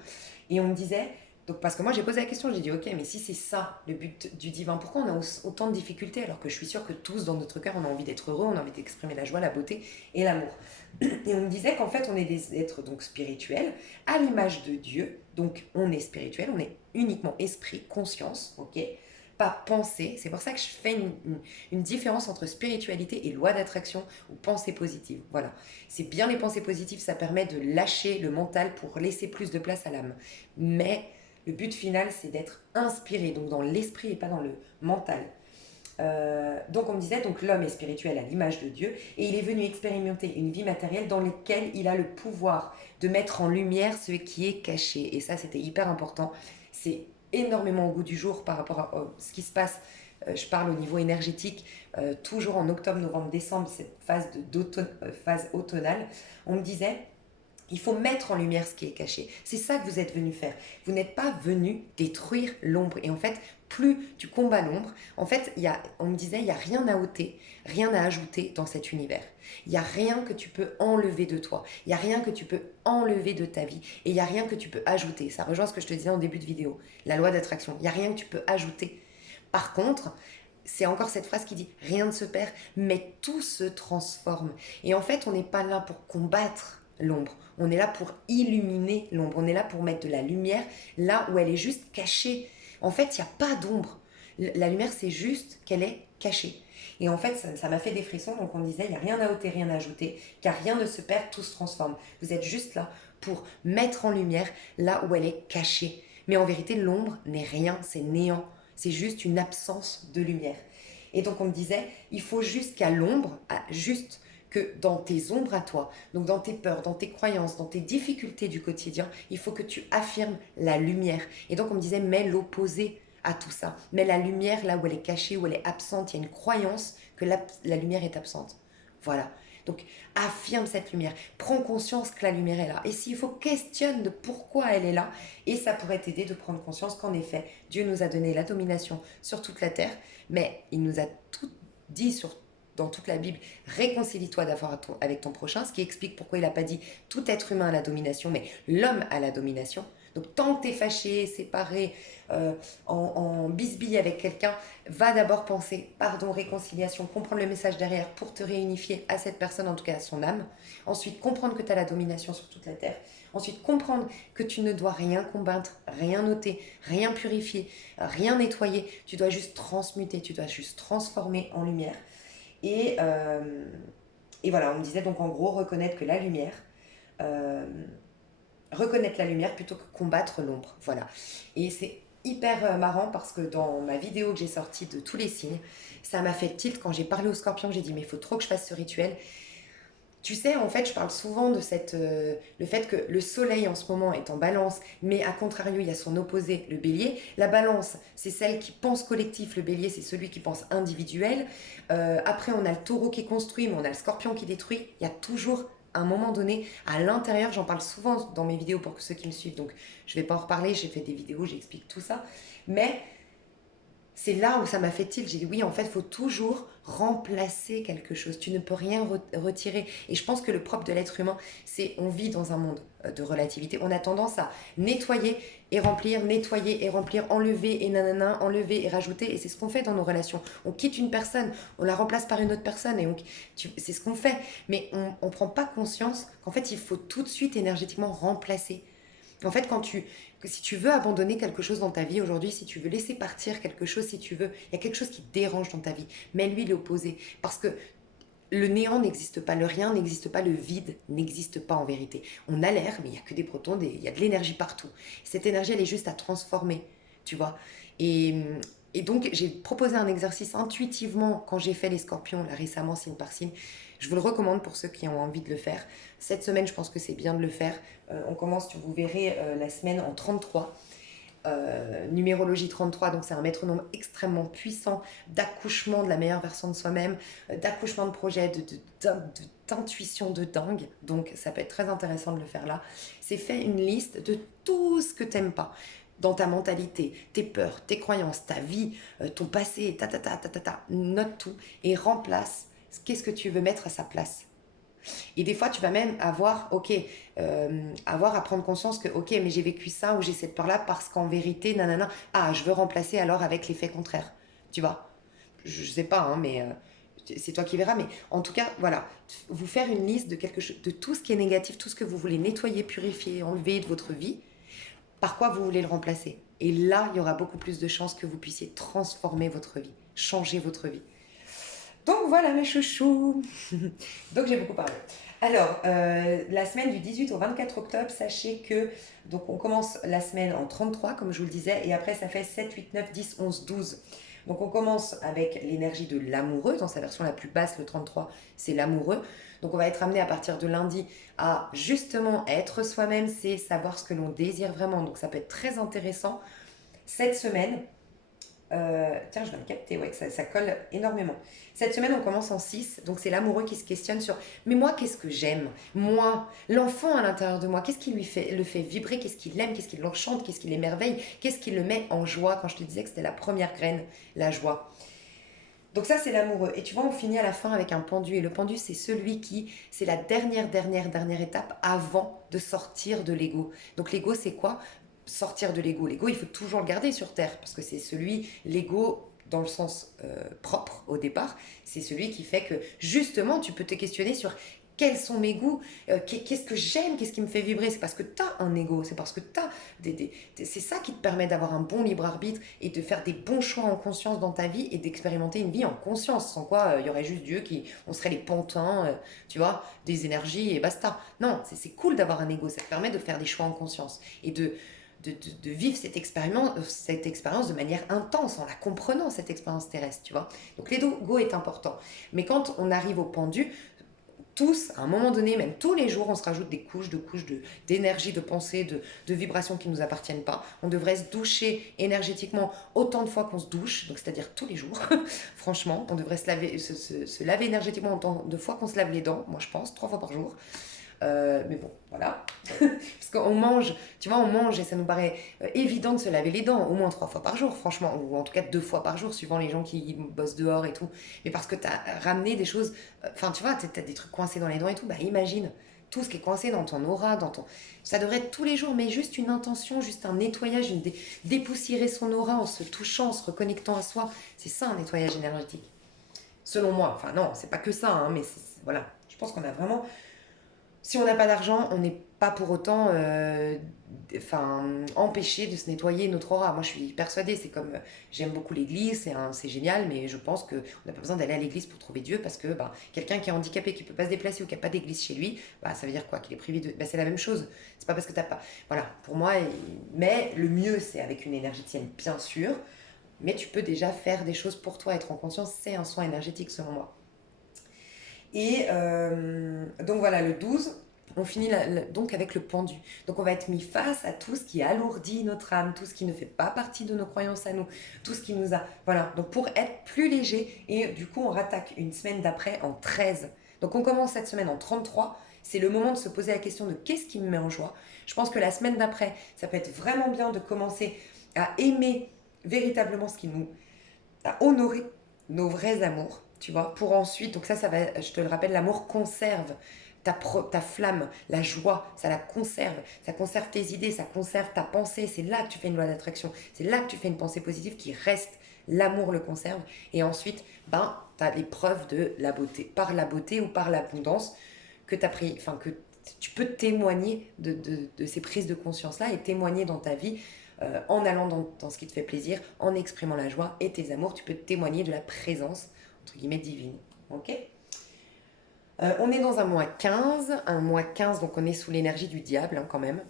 Et on me disait, donc parce que moi j'ai posé la question, j'ai dit ok, mais si c'est ça le but du divin, pourquoi on a autant de difficultés alors que je suis sûre que tous dans notre cœur on a envie d'être heureux, on a envie d'exprimer la joie, la beauté et l'amour. Et on me disait qu'en fait on est des êtres donc spirituels à l'image de Dieu, donc on est spirituel, on est uniquement esprit, conscience, ok, pas pensée. C'est pour ça que je fais une différence entre spiritualité et loi d'attraction ou pensée positive. Voilà. C'est bien les pensées positives, ça permet de lâcher le mental pour laisser plus de place à l'âme. Mais le but final, c'est d'être inspiré, donc dans l'esprit et pas dans le mental. Donc on me disait, donc l'homme est spirituel à l'image de Dieu et il est venu expérimenter une vie matérielle dans laquelle il a le pouvoir de mettre en lumière ce qui est caché. Et ça, c'était hyper important. C'est énormément au goût du jour par rapport à ce qui se passe. Je parle au niveau énergétique, toujours en octobre, novembre, décembre, cette phase automnale. On me disait, il faut mettre en lumière ce qui est caché. C'est ça que vous êtes venu faire. Vous n'êtes pas venu détruire l'ombre. Et en fait, plus tu combats l'ombre, en fait, on me disait, il n'y a rien à ôter, rien à ajouter dans cet univers. Il n'y a rien que tu peux enlever de toi. Il n'y a rien que tu peux enlever de ta vie. Et il n'y a rien que tu peux ajouter. Ça rejoint ce que je te disais en début de vidéo. La loi d'attraction. Il n'y a rien que tu peux ajouter. Par contre, c'est encore cette phrase qui dit « rien ne se perd, mais tout se transforme ». Et en fait, on n'est pas là pour combattre l'ombre. On est là pour illuminer l'ombre. On est là pour mettre de la lumière là où elle est juste cachée. En fait, il n'y a pas d'ombre. La lumière, c'est juste qu'elle est cachée. Et en fait, ça m'a fait des frissons. Donc on disait, il n'y a rien à ôter, rien à ajouter, car rien ne se perd, tout se transforme. Vous êtes juste là pour mettre en lumière là où elle est cachée. Mais en vérité, l'ombre n'est rien, c'est néant. C'est juste une absence de lumière. Et donc on me disait, il faut juste qu'à l'ombre, juste que dans tes ombres à toi, donc dans tes peurs, dans tes croyances, dans tes difficultés du quotidien, il faut que tu affirmes la lumière. Et donc on me disait, mets l'opposé à tout ça. Mets la lumière là où elle est cachée, où elle est absente. Il y a une croyance que la lumière est absente. Voilà. Donc affirme cette lumière. Prends conscience que la lumière est là. Et s'il faut, questionne de pourquoi elle est là. Et ça pourrait t'aider de prendre conscience qu'en effet, Dieu nous a donné la domination sur toute la terre. Mais il nous a tout dit dans toute la Bible, réconcilie-toi d'abord avec ton prochain, ce qui explique pourquoi il n'a pas dit tout être humain a la domination, mais l'homme a la domination. Donc tant que tu es fâché, séparé, en bisbille avec quelqu'un, va d'abord penser pardon, réconciliation, comprendre le message derrière pour te réunifier à cette personne, en tout cas à son âme. Ensuite, comprendre que tu as la domination sur toute la terre. Ensuite, comprendre que tu ne dois rien combattre, rien noter, rien purifier, rien nettoyer. Tu dois juste transmuter, tu dois juste transformer en lumière. Et, euh, et voilà, on me disait donc en gros reconnaître que la lumière, euh, reconnaître la lumière plutôt que combattre l'ombre. Voilà. Et c'est hyper marrant parce que dans ma vidéo que j'ai sortie de tous les signes, ça m'a fait tilt quand j'ai parlé au scorpion. J'ai dit mais il faut trop que je fasse ce rituel. Tu sais, en fait, je parle souvent de le fait que le soleil en ce moment est en balance, mais à contrario, il y a son opposé, le bélier. La balance, c'est celle qui pense collectif, le bélier, c'est celui qui pense individuel. Après, on a le taureau qui construit, mais on a le scorpion qui détruit. Il y a toujours un moment donné, à l'intérieur, j'en parle souvent dans mes vidéos pour ceux qui me suivent, donc je ne vais pas en reparler, j'ai fait des vidéos, j'explique tout ça. Mais c'est là où ça m'a fait tilt. J'ai dit oui, en fait, il faut toujours remplacer quelque chose. Tu ne peux rien retirer. Et je pense que le propre de l'être humain, c'est on vit dans un monde de relativité. On a tendance à nettoyer et remplir, enlever et nanana, enlever et rajouter. Et c'est ce qu'on fait dans nos relations. On quitte une personne, on la remplace par une autre personne. C'est ce qu'on fait. Mais on ne prend pas conscience qu'en fait, il faut tout de suite énergétiquement remplacer. En fait, si tu veux abandonner quelque chose dans ta vie aujourd'hui, si tu veux laisser partir quelque chose, si tu veux, il y a quelque chose qui te dérange dans ta vie, mets-lui l'opposé. Parce que le néant n'existe pas, le rien n'existe pas, le vide n'existe pas en vérité. On a l'air, mais il n'y a que des protons, il y a de l'énergie partout. Cette énergie, elle est juste à transformer, tu vois. Et, et donc, j'ai proposé un exercice intuitivement quand j'ai fait les scorpions, là récemment, signe par signe. Je vous le recommande pour ceux qui ont envie de le faire. Cette semaine, je pense que c'est bien de le faire. On commence, vous verrez, la semaine en 33. Numérologie 33, donc c'est un métronome extrêmement puissant d'accouchement de la meilleure version de soi-même, d'accouchement de projet, d'intuition de dingue. Donc ça peut être très intéressant de le faire là. C'est fait une liste de tout ce que t'aimes pas dans ta mentalité, tes peurs, tes croyances, ta vie, ton passé, note tout et remplace. Qu'est-ce que tu veux mettre à sa place? Et des fois, tu vas même avoir à prendre conscience que, ok, mais j'ai vécu ça ou j'ai cette peur-là parce qu'en vérité, nanana, je veux remplacer alors avec l'effet contraire. Tu vois? Je sais pas, hein, mais c'est toi qui verras. Mais en tout cas, voilà, vous faire une liste de quelque chose, de tout ce qui est négatif, tout ce que vous voulez nettoyer, purifier, enlever de votre vie, par quoi vous voulez le remplacer. Et là, il y aura beaucoup plus de chances que vous puissiez transformer votre vie, changer votre vie. Donc voilà mes chouchous. Donc j'ai beaucoup parlé. Alors, la semaine du 18 au 24 octobre, sachez que donc on commence la semaine en 33, comme je vous le disais, et après ça fait 7, 8, 9, 10, 11, 12. Donc on commence avec l'énergie de l'amoureux, dans sa version la plus basse, le 33, c'est l'amoureux. Donc on va être amené à partir de lundi à justement être soi-même, c'est savoir ce que l'on désire vraiment. Donc ça peut être très intéressant cette semaine. Tiens, je viens de capter, ouais, que ça colle énormément. Cette semaine, on commence en 6, donc c'est l'amoureux qui se questionne sur mais moi, qu'est-ce que j'aime? Moi, l'enfant à l'intérieur de moi, qu'est-ce qui le fait vibrer? Qu'est-ce qu'il aime? Qu'est-ce qui l'enchante? Qu'est-ce qui l'émerveille? Qu'est-ce qui le met en joie? Quand je te disais que c'était la première graine, la joie. Donc ça, c'est l'amoureux. Et tu vois, on finit à la fin avec un pendu. Et le pendu, c'est la dernière étape avant de sortir de l'ego. Donc l'ego, c'est quoi? Sortir de l'ego. L'ego, il faut toujours le garder sur Terre, parce que l'ego, dans le sens propre au départ, c'est celui qui fait que justement, tu peux te questionner sur quels sont mes goûts, qu'est-ce que j'aime, qu'est-ce qui me fait vibrer. C'est parce que tu as un ego, c'est parce que tu as c'est ça qui te permet d'avoir un bon libre arbitre et de faire des bons choix en conscience dans ta vie et d'expérimenter une vie en conscience, sans quoi il y aurait juste Dieu on serait les pantins, tu vois, des énergies et basta. Non, c'est cool d'avoir un ego, ça te permet de faire des choix en conscience et de vivre cette expérience de manière intense, en la comprenant, cette expérience terrestre, tu vois. Donc l'ego est important. Mais quand on arrive au pendu, tous, à un moment donné, même tous les jours, on se rajoute des d'énergie, de pensée, de vibrations qui ne nous appartiennent pas. On devrait se doucher énergétiquement autant de fois qu'on se douche, donc c'est-à-dire tous les jours. Franchement, on devrait se laver énergétiquement autant de fois qu'on se lave les dents, moi je pense, 3 fois par jour. Mais bon, voilà. Parce qu'on mange, tu vois, on mange et ça nous paraît évident de se laver les dents au moins 3 fois par jour, franchement, ou en tout cas 2 fois par jour, suivant les gens qui bossent dehors et tout. Mais parce que tu as ramené des choses, enfin, tu vois, tu as des trucs coincés dans les dents et tout, bah imagine. tout ce qui est coincé dans ton aura, ça devrait être tous les jours, mais juste une intention, juste un nettoyage, dépoussiérer son aura en se touchant, en se reconnectant à soi. C'est ça un nettoyage énergétique. Selon moi, enfin non, c'est pas que ça, hein, mais voilà. Je pense qu'on a vraiment... Si on n'a pas d'argent, on n'est pas pour autant empêché de se nettoyer notre aura. Moi, je suis persuadée, c'est comme... J'aime beaucoup l'église, c'est génial, mais je pense qu'on n'a pas besoin d'aller à l'église pour trouver Dieu, parce que quelqu'un qui est handicapé, qui ne peut pas se déplacer ou qui n'a pas d'église chez lui, ça veut dire quoi? Qu'il est privé de... c'est la même chose. C'est pas parce que tu n'as pas... Voilà, pour moi, mais le mieux, c'est avec une énergéticienne, bien sûr, mais tu peux déjà faire des choses pour toi, être en conscience, c'est un soin énergétique selon moi. Et donc voilà, le 12, on finit donc avec le pendu. Donc on va être mis face à tout ce qui alourdit notre âme, tout ce qui ne fait pas partie de nos croyances à nous, tout ce qui nous a... Voilà, donc pour être plus léger, et du coup on rattaque une semaine d'après en 13. Donc on commence cette semaine en 33, c'est le moment de se poser la question de qu'est-ce qui me met en joie. Je pense que la semaine d'après, ça peut être vraiment bien de commencer à aimer véritablement ce qui nous... à honorer nos vrais amours, tu vois, pour ensuite, donc ça va, je te le rappelle, l'amour conserve ta flamme, la joie, ça la conserve, ça conserve tes idées, ça conserve ta pensée, c'est là que tu fais une loi d'attraction, c'est là que tu fais une pensée positive qui reste, l'amour le conserve, et ensuite, tu as les preuves de la beauté, par la beauté ou par l'abondance que tu as pris, que tu peux témoigner de ces prises de conscience-là et témoigner dans ta vie en allant dans ce qui te fait plaisir, en exprimant la joie et tes amours, tu peux témoigner de la présence, entre guillemets, divine. Ok ? On est dans un mois 15, donc on est sous l'énergie du diable quand même,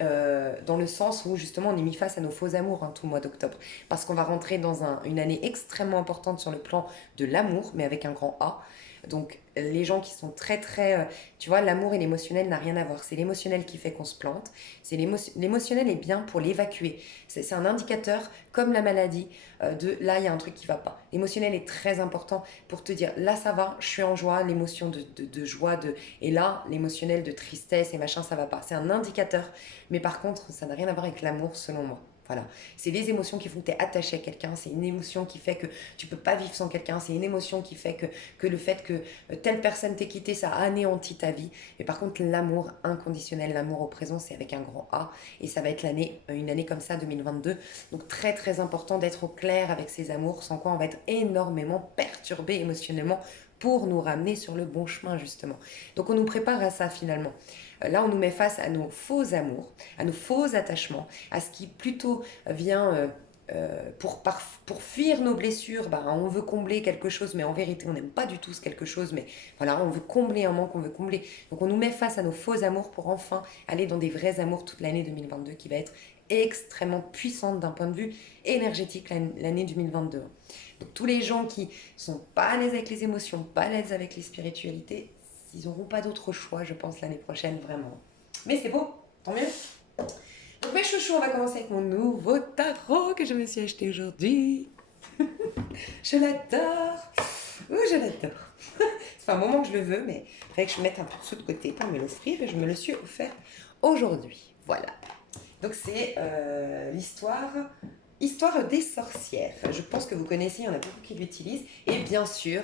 dans le sens où justement on est mis face à nos faux amours tout le mois d'octobre, parce qu'on va rentrer dans une année extrêmement importante sur le plan de l'amour, mais avec un grand A. Donc les gens qui sont très très... tu vois, l'amour et l'émotionnel n'a rien à voir. C'est l'émotionnel qui fait qu'on se plante. L'émotionnel est bien pour l'évacuer. C'est un indicateur, comme la maladie, de là il y a un truc qui va pas. L'émotionnel est très important pour te dire là ça va, je suis en joie, l'émotion de joie, et là l'émotionnel de tristesse et machin ça va pas. C'est un indicateur, mais par contre ça n'a rien à voir avec l'amour selon moi. Voilà, c'est les émotions qui font que tu es attaché à quelqu'un, c'est une émotion qui fait que tu peux pas vivre sans quelqu'un, c'est une émotion qui fait que le fait que telle personne t'ait quitté, ça anéantit ta vie. Mais par contre, l'amour inconditionnel, l'amour au présent, c'est avec un grand A, et ça va être une année comme ça, 2022. Donc très très important d'être au clair avec ses amours, sans quoi on va être énormément perturbé émotionnellement pour nous ramener sur le bon chemin justement. Donc on nous prépare à ça finalement. Là, on nous met face à nos faux amours, à nos faux attachements, à ce qui plutôt vient pour fuir nos blessures. On veut combler quelque chose, mais en vérité, on n'aime pas du tout ce quelque chose. Mais voilà, on veut combler un manque, on veut combler. Donc, on nous met face à nos faux amours pour enfin aller dans des vrais amours toute l'année 2022 qui va être extrêmement puissante d'un point de vue énergétique l'année 2022. Donc, tous les gens qui sont pas à l'aise avec les émotions, pas à l'aise avec les spiritualités, ils n'auront pas d'autre choix, je pense, l'année prochaine, vraiment. Mais c'est beau, tant mieux. Donc mes chouchous, on va commencer avec mon nouveau tarot que je me suis acheté aujourd'hui. Je l'adore. Je l'adore. Ça fait un moment que je le veux, mais il fallait que je mette un peu de sous de côté pour me l'offrir, et je me le suis offert aujourd'hui. Voilà. Donc c'est l'histoire des sorcières. Je pense que vous connaissez, il y en a beaucoup qui l'utilisent. Et bien sûr,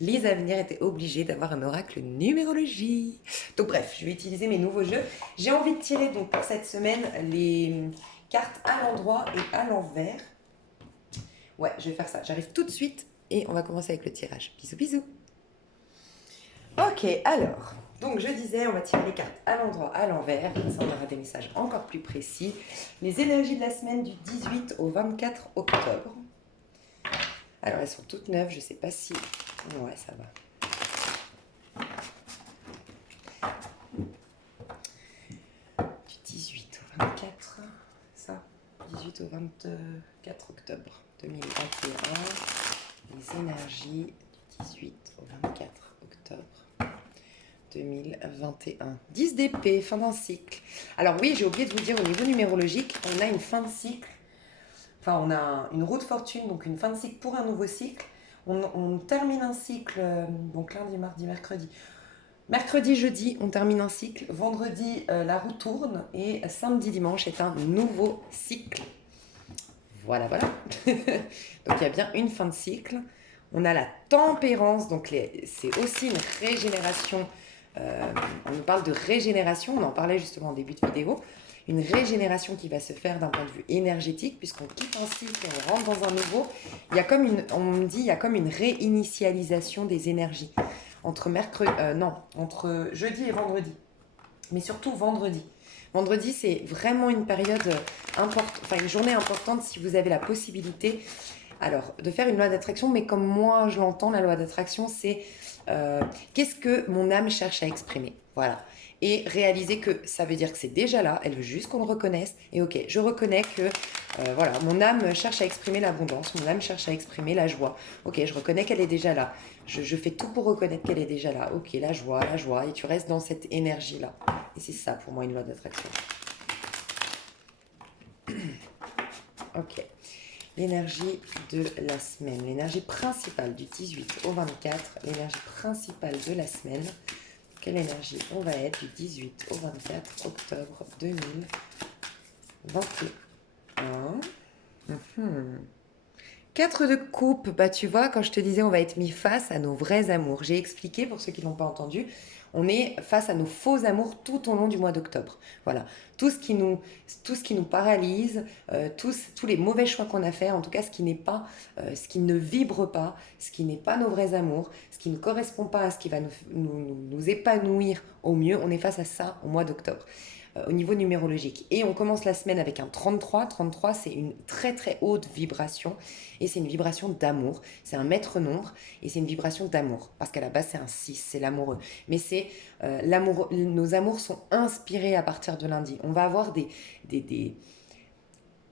les avenirs étaient obligés d'avoir un oracle numérologie. Donc bref, je vais utiliser mes nouveaux jeux. J'ai envie de tirer donc pour cette semaine les cartes à l'endroit et à l'envers. Ouais, je vais faire ça. J'arrive tout de suite et on va commencer avec le tirage. Bisous, bisous. Ok, alors, donc je disais, on va tirer les cartes à l'endroit, à l'envers. Comme ça, on aura des messages encore plus précis. Les énergies de la semaine du 18 au 24 octobre. Alors, elles sont toutes neuves, je sais pas si... Ouais, ça va. Du 18 au 24, ça, 18 au 24 octobre 2021. Les énergies du 18 au 24 octobre 2021. 10 d'épée, fin d'un cycle. Alors oui, j'ai oublié de vous dire au niveau numérologique, on a une fin de cycle. Enfin, on a une roue de fortune, donc une fin de cycle pour un nouveau cycle. On termine un cycle, donc lundi, mardi, mercredi. Mercredi, jeudi, on termine un cycle. Vendredi, la roue tourne. Et samedi, dimanche est un nouveau cycle. Voilà, voilà. Donc, il y a bien une fin de cycle. On a la tempérance. Donc, c'est aussi une régénération on nous parle de régénération, on en parlait justement en début de vidéo, une régénération qui va se faire d'un point de vue énergétique, puisqu'on quitte un cycle et on rentre dans un nouveau. Il y a comme une, on me dit, il y a comme une réinitialisation des énergies entre entre jeudi et vendredi, mais surtout vendredi. Vendredi, c'est vraiment une période une journée importante si vous avez la possibilité, alors, de faire une loi d'attraction, mais comme moi je l'entends, la loi d'attraction, c'est qu'est-ce que mon âme cherche à exprimer. Voilà. Et réaliser que ça veut dire que c'est déjà là, elle veut juste qu'on le reconnaisse. Et ok, je reconnais que voilà, mon âme cherche à exprimer l'abondance, mon âme cherche à exprimer la joie. Ok, je reconnais qu'elle est déjà là. Je fais tout pour reconnaître qu'elle est déjà là. Ok, la joie, et tu restes dans cette énergie-là. Et c'est ça pour moi une loi d'attraction. Ok. L'énergie de la semaine, l'énergie principale du 18 au 24, l'énergie principale de la semaine. Quelle énergie on va être du 18 au 24 octobre 2021. 4 de coupe, bah tu vois, quand je te disais on va être mis face à nos vrais amours, j'ai expliqué pour ceux qui ne l'ont pas entendu, on est face à nos faux amours tout au long du mois d'octobre. Voilà, tout ce qui nous paralyse, tous les mauvais choix qu'on a fait, en tout cas ce qui n'est pas, ce qui ne vibre pas, ce qui n'est pas nos vrais amours, ce qui ne correspond pas à ce qui va nous épanouir au mieux, on est face à ça au mois d'octobre. Au niveau numérologique. Et on commence la semaine avec un 33. 33, c'est une très très haute vibration et c'est une vibration d'amour. C'est un maître nombre et c'est une vibration d'amour parce qu'à la base c'est un 6, c'est l'amoureux. Mais c'est l'amour, nos amours sont inspirés à partir de lundi. On va avoir des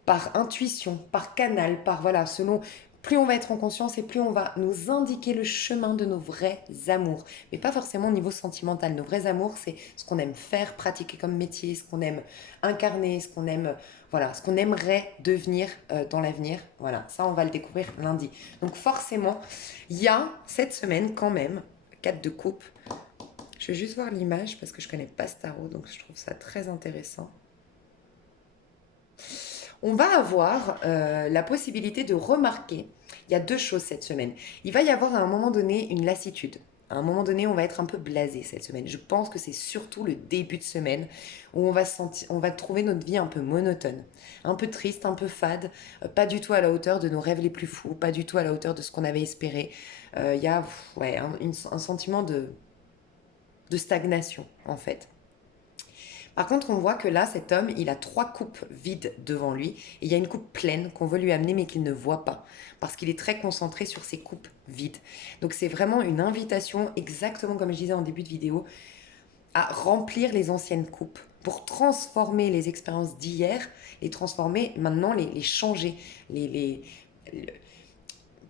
par intuition, par canal, par voilà, selon plus on va être en conscience et plus on va nous indiquer le chemin de nos vrais amours. Mais pas forcément au niveau sentimental. Nos vrais amours, c'est ce qu'on aime faire, pratiquer comme métier, ce qu'on aime incarner, ce qu'on aime, voilà, ce qu'on aimerait devenir dans l'avenir. Voilà, ça on va le découvrir lundi. Donc forcément, il y a cette semaine quand même 4 de coupe. Je vais juste voir l'image parce que je connais pas ce tarot, donc je trouve ça très intéressant. On va avoir la possibilité de remarquer, il y a 2 choses cette semaine. Il va y avoir à un moment donné une lassitude. À un moment donné, on va être un peu blasé cette semaine. Je pense que c'est surtout le début de semaine où on va trouver notre vie un peu monotone, un peu triste, un peu fade, pas du tout à la hauteur de nos rêves les plus fous, pas du tout à la hauteur de ce qu'on avait espéré. Il y a ouais, un sentiment de stagnation en fait. Par contre, on voit que là, cet homme, il a 3 coupes vides devant lui et il y a une coupe pleine qu'on veut lui amener mais qu'il ne voit pas parce qu'il est très concentré sur ses coupes vides. Donc c'est vraiment une invitation, exactement comme je disais en début de vidéo, à remplir les anciennes coupes pour transformer les expériences d'hier, les transformer maintenant, les changer,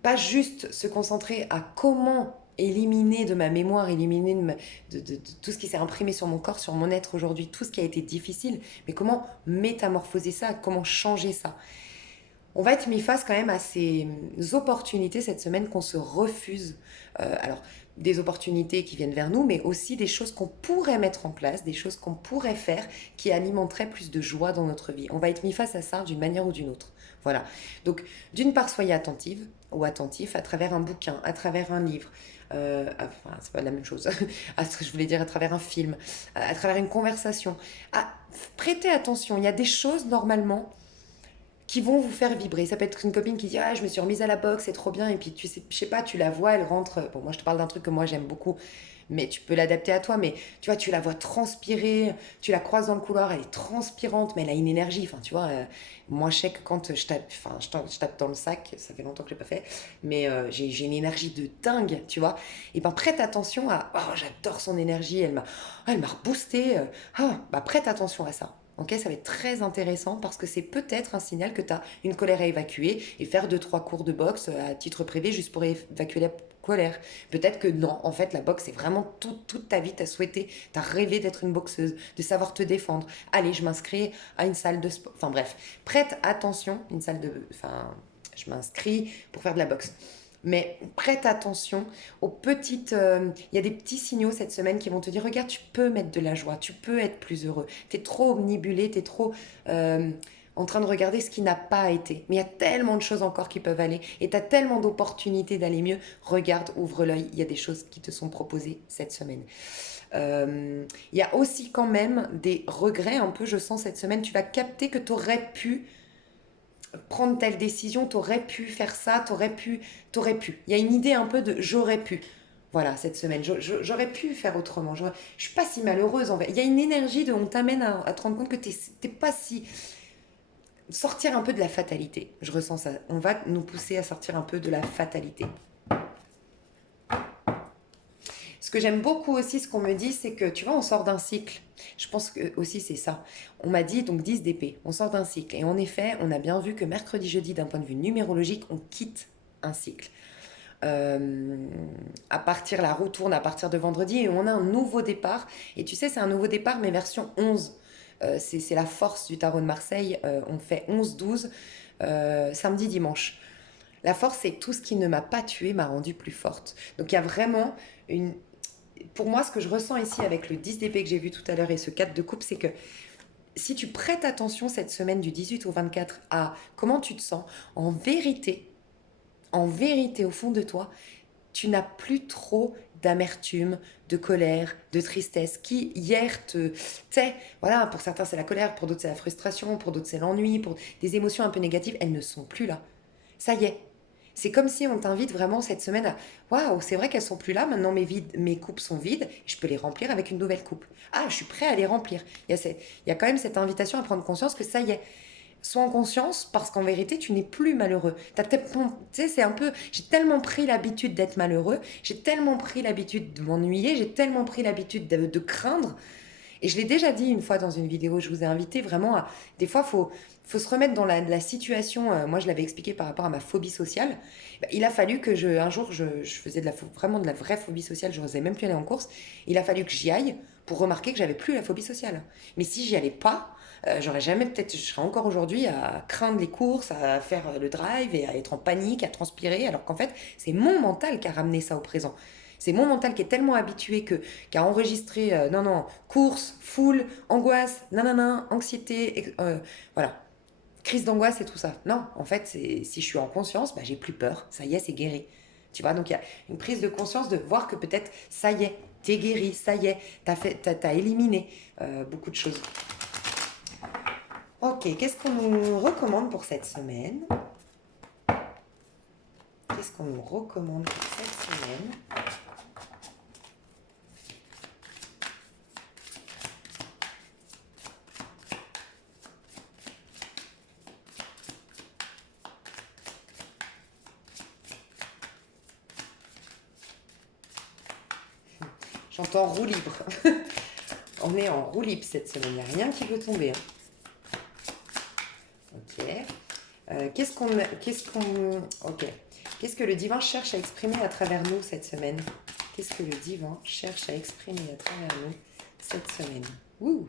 pas juste se concentrer à comment éliminer de ma mémoire, éliminer de tout ce qui s'est imprimé sur mon corps, sur mon être aujourd'hui, tout ce qui a été difficile, mais comment métamorphoser ça, comment changer ça. On va être mis face quand même à ces opportunités cette semaine qu'on se refuse. Alors, des opportunités qui viennent vers nous, mais aussi des choses qu'on pourrait mettre en place, des choses qu'on pourrait faire qui alimenteraient plus de joie dans notre vie. On va être mis face à ça d'une manière ou d'une autre. Voilà. Donc, d'une part, soyez attentive ou attentif à travers un bouquin, à travers un livre. Enfin, c'est pas la même chose. Je voulais dire à travers un film, à travers une conversation. Prêtez attention. Il y a des choses normalement qui vont vous faire vibrer. Ça peut être une copine qui dit ah je me suis remise à la boxe, c'est trop bien, et puis tu sais, je sais pas, tu la vois, elle rentre. Bon, moi je te parle d'un truc que moi j'aime beaucoup, mais tu peux l'adapter à toi. Mais tu vois, tu la vois transpirer, tu la croises dans le couloir, elle est transpirante, mais elle a une énergie. Enfin, tu vois, moi je sais que quand je tape, je tape dans le sac, ça fait longtemps que je l'ai pas fait, mais j'ai une énergie de dingue, tu vois. Et ben prête attention à oh j'adore son énergie, elle m'a reboosté. Bah prête attention à ça. Ok, ça va être très intéressant parce que c'est peut-être un signal que tu as une colère à évacuer et faire 2-3 cours de boxe à titre privé juste pour évacuer la colère. Peut-être que non, en fait, la boxe, c'est vraiment toute ta vie, tu as souhaité, tu as rêvé d'être une boxeuse, de savoir te défendre. Allez, je m'inscris à une salle de sport. Enfin bref, prête attention, une salle de... Enfin, je m'inscris pour faire de la boxe. Mais prête attention aux petites... Il y a des petits signaux cette semaine qui vont te dire, regarde, tu peux mettre de la joie, tu peux être plus heureux. Tu es trop omnibulé, tu es trop... en train de regarder ce qui n'a pas été. Mais il y a tellement de choses encore qui peuvent aller et tu as tellement d'opportunités d'aller mieux. Regarde, ouvre l'œil, il y a des choses qui te sont proposées cette semaine. Il y a aussi quand même des regrets un peu, je sens cette semaine. Tu vas capter que tu aurais pu prendre telle décision, tu aurais pu faire ça, tu aurais pu, t'aurais pu. Il y a une idée un peu de j'aurais pu. Voilà, cette semaine, j'aurais pu faire autrement. Je suis pas si malheureuse en fait. Il y a une énergie de on t'amène à te rendre compte que t'es pas si. Sortir un peu de la fatalité. Je ressens ça. On va nous pousser à sortir un peu de la fatalité. Ce que j'aime beaucoup aussi, ce qu'on me dit, c'est que, tu vois, on sort d'un cycle. Je pense que aussi c'est ça. On m'a dit, donc 10 d'épée, on sort d'un cycle. Et en effet, on a bien vu que mercredi, jeudi, d'un point de vue numérologique, on quitte un cycle. À partir, la roue tourne à partir de vendredi et on a un nouveau départ. Et tu sais, c'est un nouveau départ, mais version 11. C'est la force du tarot de Marseille. On fait 11-12, samedi, dimanche. La force, c'est que tout ce qui ne m'a pas tuée m'a rendue plus forte. Donc il y a vraiment une, pour moi, ce que je ressens ici avec le 10 d'épée que j'ai vu tout à l'heure et ce 4 de coupe, c'est que si tu prêtes attention cette semaine du 18 au 24 à comment tu te sens, en vérité, au fond de toi, tu n'as plus trop d'amertume, de colère, de tristesse qui hier te... sais, voilà, pour certains c'est la colère, pour d'autres c'est la frustration, pour d'autres c'est l'ennui, pour des émotions un peu négatives, elles ne sont plus là. Ça y est, c'est comme si on t'invite vraiment cette semaine à waouh, c'est vrai qu'elles sont plus là, maintenant mes coupes sont vides, je peux les remplir avec une nouvelle coupe. Ah, je suis prêt à les remplir. Il y a quand même cette invitation à prendre conscience que ça y est. Sois en conscience parce qu'en vérité, tu n'es plus malheureux. Tu sais, c'est un peu. J'ai tellement pris l'habitude d'être malheureux, j'ai tellement pris l'habitude de m'ennuyer, j'ai tellement pris l'habitude de craindre. Et je l'ai déjà dit une fois dans une vidéo, je vous ai invité vraiment à. Des fois, faut se remettre dans la situation. Moi, je l'avais expliqué par rapport à ma phobie sociale. Bah, il a fallu que un jour, je faisais vraiment de la vraie phobie sociale, je n'osais même plus aller en course. Il a fallu que j'y aille pour remarquer que j'avais plus la phobie sociale. Mais si j'y allais pas, j'aurais jamais, peut-être, je serais encore aujourd'hui à craindre les courses, à faire le drive et à être en panique, à transpirer, alors qu'en fait, c'est mon mental qui a ramené ça au présent. C'est mon mental qui est tellement habitué qui a enregistré, non, non, course, foule, angoisse, nanana, anxiété, voilà, crise d'angoisse et tout ça. Non, en fait, si je suis en conscience, bah, j'ai plus peur, ça y est, c'est guéri. Tu vois, donc il y a une prise de conscience de voir que peut-être, ça y est, t'es guéri, ça y est, t'as éliminé beaucoup de choses. Ok, qu'est-ce qu'on nous recommande pour cette semaine? Qu'est-ce qu'on nous recommande pour cette semaine? J'entends roue libre. On est en roue libre cette semaine, il n'y a rien qui peut tomber. Hein. Ok. Ok. Qu'est-ce que le divin cherche à exprimer à travers nous cette semaine? Qu'est-ce que le divin cherche à exprimer à travers nous cette semaine? Ouh.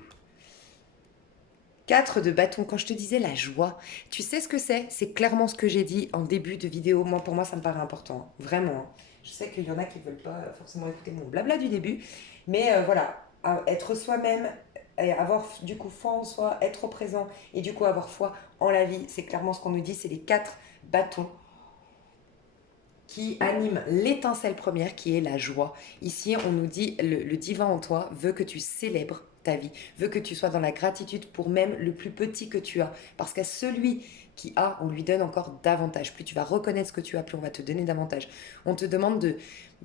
4 de bâton. Quand je te disais la joie, tu sais ce que c'est? C'est clairement ce que j'ai dit en début de vidéo. Moi, pour moi, ça me paraît important. Vraiment. Je sais qu'il y en a qui ne veulent pas forcément écouter mon blabla du début. Mais voilà, être soi-même, et avoir du coup foi en soi, être au présent et du coup avoir foi en la vie, c'est clairement ce qu'on nous dit. C'est les 4 bâtons qui animent l'étincelle première qui est la joie. Ici, on nous dit le divin en toi veut que tu célèbres ta vie, veut que tu sois dans la gratitude pour même le plus petit que tu as. Parce qu'à celui qui a, on lui donne encore davantage. Plus tu vas reconnaître ce que tu as, plus on va te donner davantage. On te demande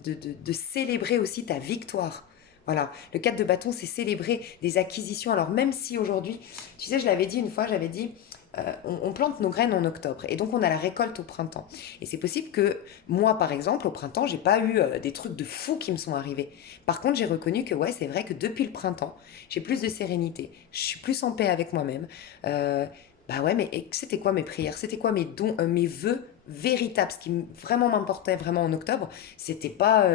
de célébrer aussi ta victoire. Voilà, le 4 de bâton, c'est célébrer des acquisitions. Alors même si aujourd'hui, tu sais, je l'avais dit une fois, j'avais dit, on plante nos graines en octobre et donc on a la récolte au printemps. Et c'est possible que moi, par exemple, au printemps, j'ai pas eu des trucs de fou qui me sont arrivés. Par contre, j'ai reconnu que ouais, c'est vrai que depuis le printemps, j'ai plus de sérénité, je suis plus en paix avec moi-même. Bah ouais, mais c'était quoi mes prières? C'était quoi mes dons, mes vœux véritables? Ce qui vraiment m'importait vraiment en octobre, c'était pas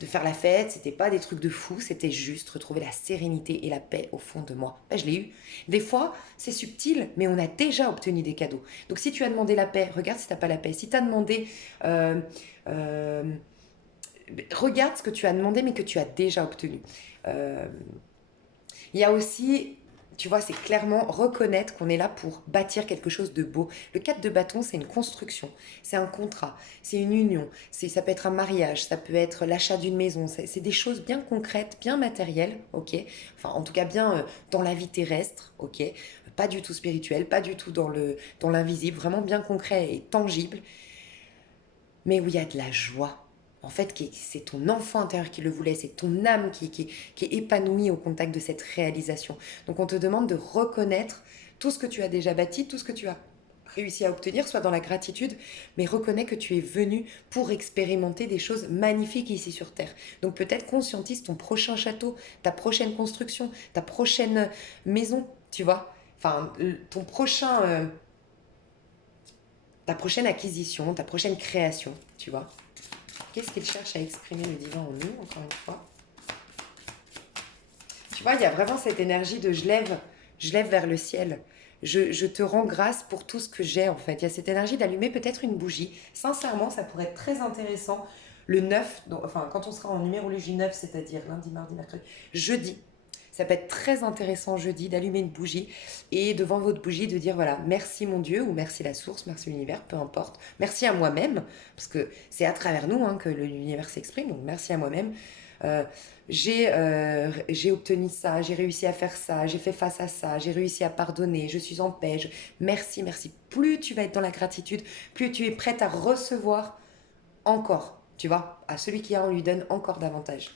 de faire la fête, c'était pas des trucs de fou, c'était juste retrouver la sérénité et la paix au fond de moi. Bah, je l'ai eu. Des fois, c'est subtil, mais on a déjà obtenu des cadeaux. Donc si tu as demandé la paix, regarde si tu n'as pas la paix. Si tu as demandé... euh, euh, regarde ce que tu as demandé, mais que tu as déjà obtenu. Il y a aussi tu vois, c'est clairement reconnaître qu'on est là pour bâtir quelque chose de beau. Le 4 de bâton, c'est une construction, c'est un contrat, c'est une union, ça peut être un mariage, ça peut être l'achat d'une maison, c'est des choses bien concrètes, bien matérielles, ok. Enfin, en tout cas, bien dans la vie terrestre, ok. Pas du tout spirituel, pas du tout dans l'invisible, vraiment bien concret et tangible, mais où il y a de la joie. En fait, c'est ton enfant intérieur qui le voulait, c'est ton âme qui est épanouie au contact de cette réalisation. Donc on te demande de reconnaître tout ce que tu as déjà bâti, tout ce que tu as réussi à obtenir, soit dans la gratitude, mais reconnais que tu es venu pour expérimenter des choses magnifiques ici sur Terre. Donc peut-être conscientise ton prochain château, ta prochaine construction, ta prochaine maison, tu vois. Enfin, ton prochain, ta prochaine acquisition, ta prochaine création, tu vois. Qu'est-ce qu'il cherche à exprimer le divin en nous, encore une fois? Tu vois, il y a vraiment cette énergie de je lève vers le ciel. Je te rends grâce pour tout ce que j'ai, en fait. Il y a cette énergie d'allumer peut-être une bougie. Sincèrement, ça pourrait être très intéressant. Le 9, donc, enfin, quand on sera en numérologie 9, c'est-à-dire lundi, mardi, mercredi, jeudi, ça peut être très intéressant jeudi d'allumer une bougie et devant votre bougie de dire voilà, merci mon Dieu ou merci la source, merci l'univers, peu importe. Merci à moi-même, parce que c'est à travers nous hein, que l'univers s'exprime, donc merci à moi-même. Euh, j'ai obtenu ça, j'ai réussi à faire ça, j'ai fait face à ça, j'ai réussi à pardonner, je suis en paix. Merci, merci. Plus tu vas être dans la gratitude, plus tu es prête à recevoir encore, tu vois, à celui qui a, on lui donne encore davantage.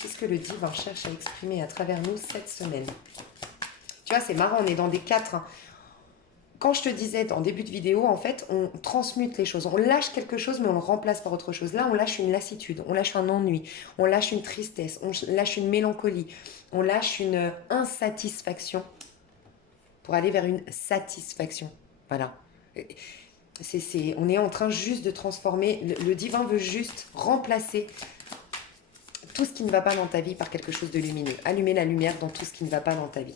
Qu'est-ce que le divin cherche à exprimer à travers nous cette semaine? Tu vois, c'est marrant, on est dans des quatre. Hein. Quand je te disais en début de vidéo, en fait, on transmute les choses. On lâche quelque chose, mais on le remplace par autre chose. Là, on lâche une lassitude, on lâche un ennui, on lâche une tristesse, on lâche une mélancolie, on lâche une insatisfaction pour aller vers une satisfaction. Voilà. On est en train juste de transformer. Le divin veut juste remplacer tout ce qui ne va pas dans ta vie par quelque chose de lumineux. Allumer la lumière dans tout ce qui ne va pas dans ta vie.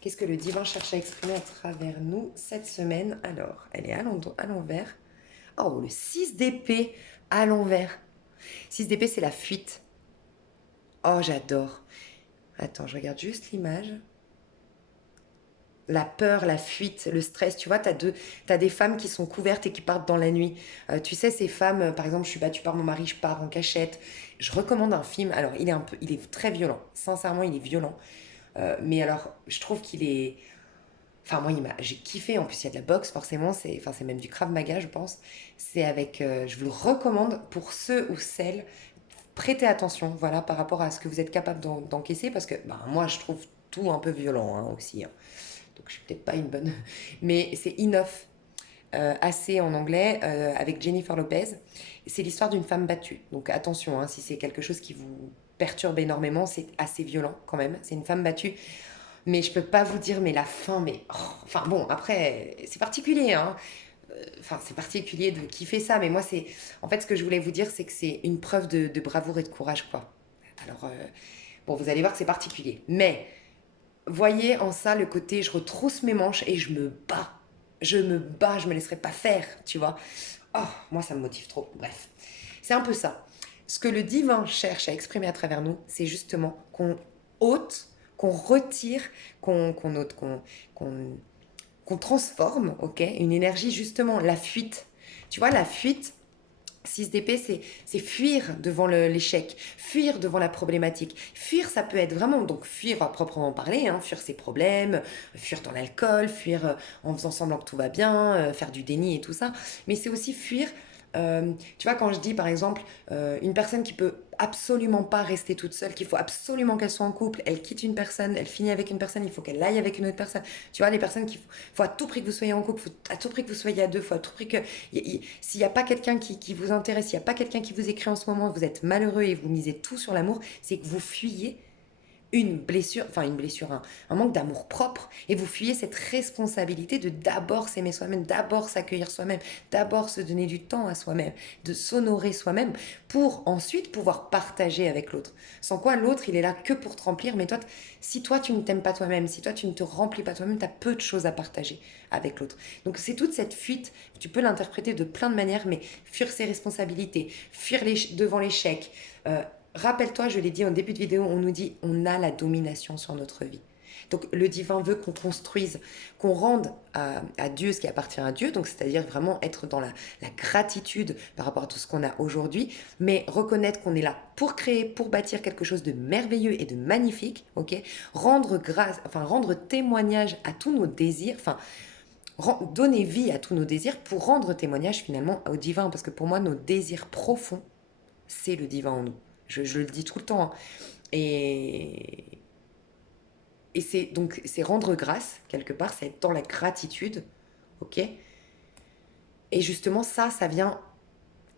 Qu'est-ce que le divin cherche à exprimer à travers nous cette semaine? Alors, elle est à l'envers. Oh, le 6 d'épée à l'envers. 6 d'épée, c'est la fuite. Oh, j'adore. Attends, je regarde juste l'image. La peur, la fuite, le stress, tu vois, t'as des femmes qui sont couvertes et qui partent dans la nuit. Tu sais, ces femmes, par exemple, je suis battue par mon mari, je pars en cachette. Je recommande un film. Alors, il est très violent. Sincèrement, il est violent. Mais alors, je trouve qu'il est... Enfin, moi, j'ai kiffé. En plus, il y a de la boxe, forcément. C'est même du Krav Maga, je pense. C'est avec... je vous le recommande pour ceux ou celles. Prêtez attention, voilà, par rapport à ce que vous êtes capable d'encaisser. Parce que, bah, moi, je trouve tout un peu violent, hein, aussi. Hein. Donc, je suis peut-être pas une bonne... Mais c'est Enough, assez en anglais, avec Jennifer Lopez. C'est l'histoire d'une femme battue. Donc, attention, hein, si c'est quelque chose qui vous perturbe énormément, c'est assez violent quand même. C'est une femme battue. Mais je peux pas vous dire, mais la fin, mais... oh, enfin bon, après, c'est particulier, hein. Enfin, c'est particulier de kiffer ça, mais moi, c'est... En fait, ce que je voulais vous dire, c'est que c'est une preuve de bravoure et de courage, quoi. Alors, bon, vous allez voir que c'est particulier. Mais, voyez en ça le côté, je retrousse mes manches et je me bats. Je me bats, je me laisserai pas faire, tu vois. Oh, moi, ça me motive trop. Bref, c'est un peu ça. Ce que le divin cherche à exprimer à travers nous, c'est justement qu'on ôte, qu'on retire, qu'on ôte, qu'on transforme, ok, une énergie justement, la fuite. Tu vois, la fuite, 6 d'épée, c'est fuir devant l'échec, fuir devant la problématique. Fuir, ça peut être vraiment, donc fuir à proprement parler, hein, fuir ses problèmes, fuir dans l'alcool, fuir en faisant semblant que tout va bien, faire du déni et tout ça. Mais c'est aussi fuir, tu vois, quand je dis par exemple, une personne qui peut absolument pas rester toute seule, qu'il faut absolument qu'elle soit en couple, elle quitte une personne, elle finit avec une personne, il faut qu'elle aille avec une autre personne. Tu vois, les personnes qu'il faut à tout prix que vous soyez en couple, faut à tout prix que vous soyez à deux, faut à tout prix que s'il n'y a pas quelqu'un qui vous intéresse, s'il n'y a pas quelqu'un qui vous écrit en ce moment, vous êtes malheureux et vous misez tout sur l'amour, c'est que vous fuyez une blessure, un manque d'amour propre, et vous fuyez cette responsabilité de d'abord s'aimer soi-même, d'abord s'accueillir soi-même, d'abord se donner du temps à soi-même, de s'honorer soi-même, pour ensuite pouvoir partager avec l'autre. Sans quoi l'autre, il est là que pour te remplir, mais toi, si toi tu ne t'aimes pas toi-même, si toi tu ne te remplis pas toi-même, tu as peu de choses à partager avec l'autre. Donc c'est toute cette fuite, tu peux l'interpréter de plein de manières, mais fuir ses responsabilités, fuir devant l'échec, rappelle-toi, je l'ai dit en début de vidéo, on nous dit on a la domination sur notre vie. Donc le divin veut qu'on construise, qu'on rende à Dieu ce qui appartient à Dieu, donc c'est-à-dire vraiment être dans la gratitude par rapport à tout ce qu'on a aujourd'hui, mais reconnaître qu'on est là pour créer, pour bâtir quelque chose de merveilleux et de magnifique, ok? Rendre grâce, enfin rendre témoignage à tous nos désirs, enfin donner vie à tous nos désirs pour rendre témoignage finalement au divin, parce que pour moi nos désirs profonds, c'est le divin en nous. Je le dis tout le temps, hein. Et et c'est rendre grâce, quelque part, c'est être dans la gratitude, ok? Et justement, ça vient